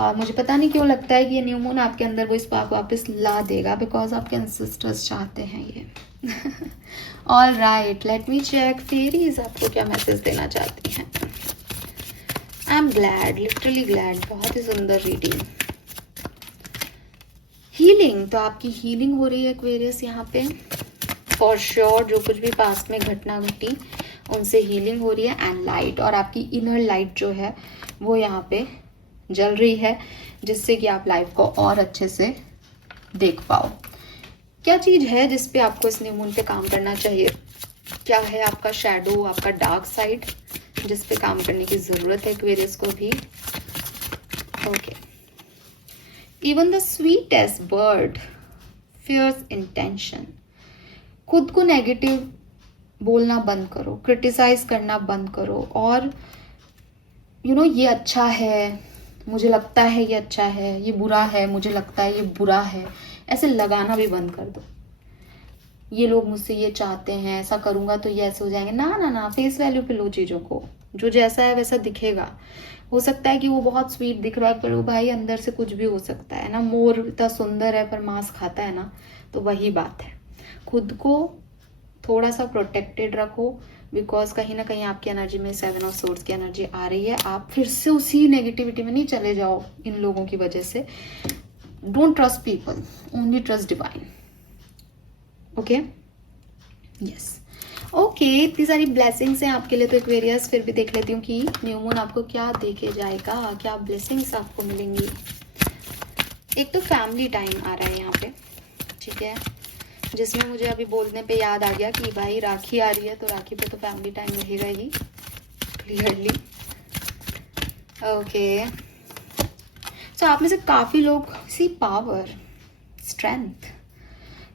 और मुझे पता नहीं क्यों लगता है कि ये न्यू मून आपके अंदर वो स्पार्क वापस ला देगा, बिकॉज आपके एंसेस्टर्स चाहते हैं ये. All right, let me check fairies आपको क्या मैसेज देना चाहती हैं. I am glad, literally glad. बहुत ही सुंदर रीडिंग. हीलिंग, तो आपकी हीलिंग हो रही है एक्वेरियस यहाँ पे. फॉर श्योर जो कुछ भी पास्ट में घटना घटी उनसे हीलिंग हो रही है। एंड लाइट, और आपकी इनर लाइट जो है वो यहाँ पे जल रही है, जिससे कि आप लाइफ को और अच्छे से देख पाओ। क्या चीज़ है जिस पे आपको इस न्यू मून पे काम करना चाहिए? क्या है आपका शैडो, आपका डार्क साइड जिस पे काम करने की ज़रूरत है एक्वेरियस को भी? Okay, even the sweetest bird fierce intention. खुद को नेगेटिव बोलना बंद करो, क्रिटिसाइज करना बंद करो, और ये अच्छा है, मुझे लगता है ये अच्छा है, ये बुरा है, मुझे लगता है ये बुरा है, ऐसे लगाना भी बंद कर दो। ये लोग मुझसे ये चाहते हैं, ऐसा करूँगा तो ये ऐसे हो जाएंगे। ना ना ना, फेस वैल्यू पे लो चीज़ों को। जो जैसा है वैसा दिखेगा। हो सकता है कि वो बहुत स्वीट दिख रहा है, पर वो भाई अंदर से कुछ भी हो सकता है ना। मोर इतना सुंदर है पर मांस खाता है ना, तो वही बात है। खुद को थोड़ा सा प्रोटेक्टेड रखो, बिकॉज कहीं ना कहीं आपकी एनर्जी में 7 ऑफ सोर्स की एनर्जी आ रही है। आप फिर से उसी नेगेटिविटी में नहीं चले जाओ इन लोगों की वजह से। Don't trust people, only trust divine. Okay, yes, okay. इतनी सारी ब्लेसिंग्स हैं आपके लिए तो एक्वेरियस, फिर भी देख लेती हूँ कि न्यू मून आपको क्या देके जाएगा, क्या ब्लेसिंग्स आपको मिलेंगी। एक तो फैमिली टाइम आ रहा है यहाँ पे, ठीक है, जिसमें मुझे अभी बोलने पे याद आ गया कि भाई राखी आ रही है, तो राखी पे तो फैमिली टाइम रहेगा ही क्लियरली। ओके, सो आप में से काफ़ी लोग सी पावर, स्ट्रेंथ,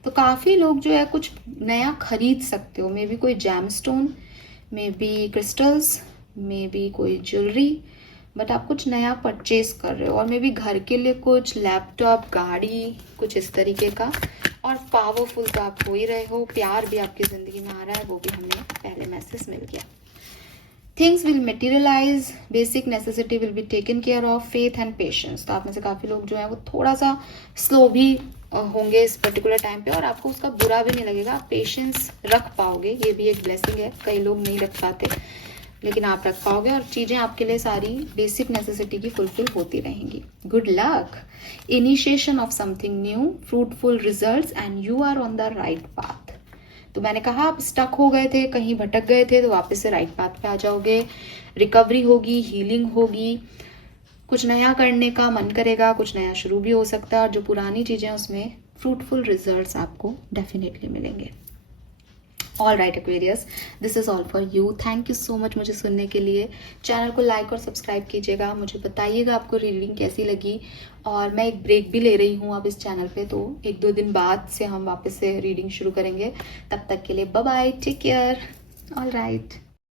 तो काफ़ी लोग जो है कुछ नया खरीद सकते हो। मे बी कोई gemstone, maybe crystals, maybe कोई ज्वेलरी, बट आप कुछ नया परचेज कर रहे हो। और मे बी घर के लिए कुछ लैपटॉप, गाड़ी, कुछ इस तरीके का। और पावरफुल तो आप हो ही रहे हो। प्यार भी आपकी ज़िंदगी में आ रहा है, वो भी हमें पहले मैसेज मिल गया। Things will materialise, basic necessity will be taken care of, faith and patience. तो आप में से काफ़ी लोग जो है वो थोड़ा सा स्लो भी होंगे इस पर्टिकुलर टाइम पे, और आपको उसका बुरा भी नहीं लगेगा। आप पेशेंस रख पाओगे, ये भी एक ब्लेसिंग है। कई लोग नहीं रख पाते, लेकिन आप रख पाओगे, और चीज़ें आपके लिए सारी बेसिक नेसेसिटी की फुलफिल होती रहेंगी। Good luck, initiation of something new, fruitful results, and you are on the right path. तो मैंने कहा आप स्टक हो गए थे, कहीं भटक गए थे, तो वापस से राइट पाथ पे आ जाओगे। रिकवरी होगी, हीलिंग होगी, कुछ नया करने का मन करेगा, कुछ नया शुरू भी हो सकता है, और जो पुरानी चीज़ें उसमें फ्रूटफुल रिजल्ट्स आपको डेफिनेटली मिलेंगे। All right Aquarius, this is all for you. Thank you so much मुझे सुनने के लिए। चैनल को लाइक और सब्सक्राइब कीजिएगा। मुझे बताइएगा आपको रीडिंग कैसी लगी। और मैं एक ब्रेक भी ले रही हूँ अब इस चैनल पे, तो 1-2 दिन बाद से हम वापस से रीडिंग शुरू करेंगे। तब तक के लिए bye bye, take care. All right.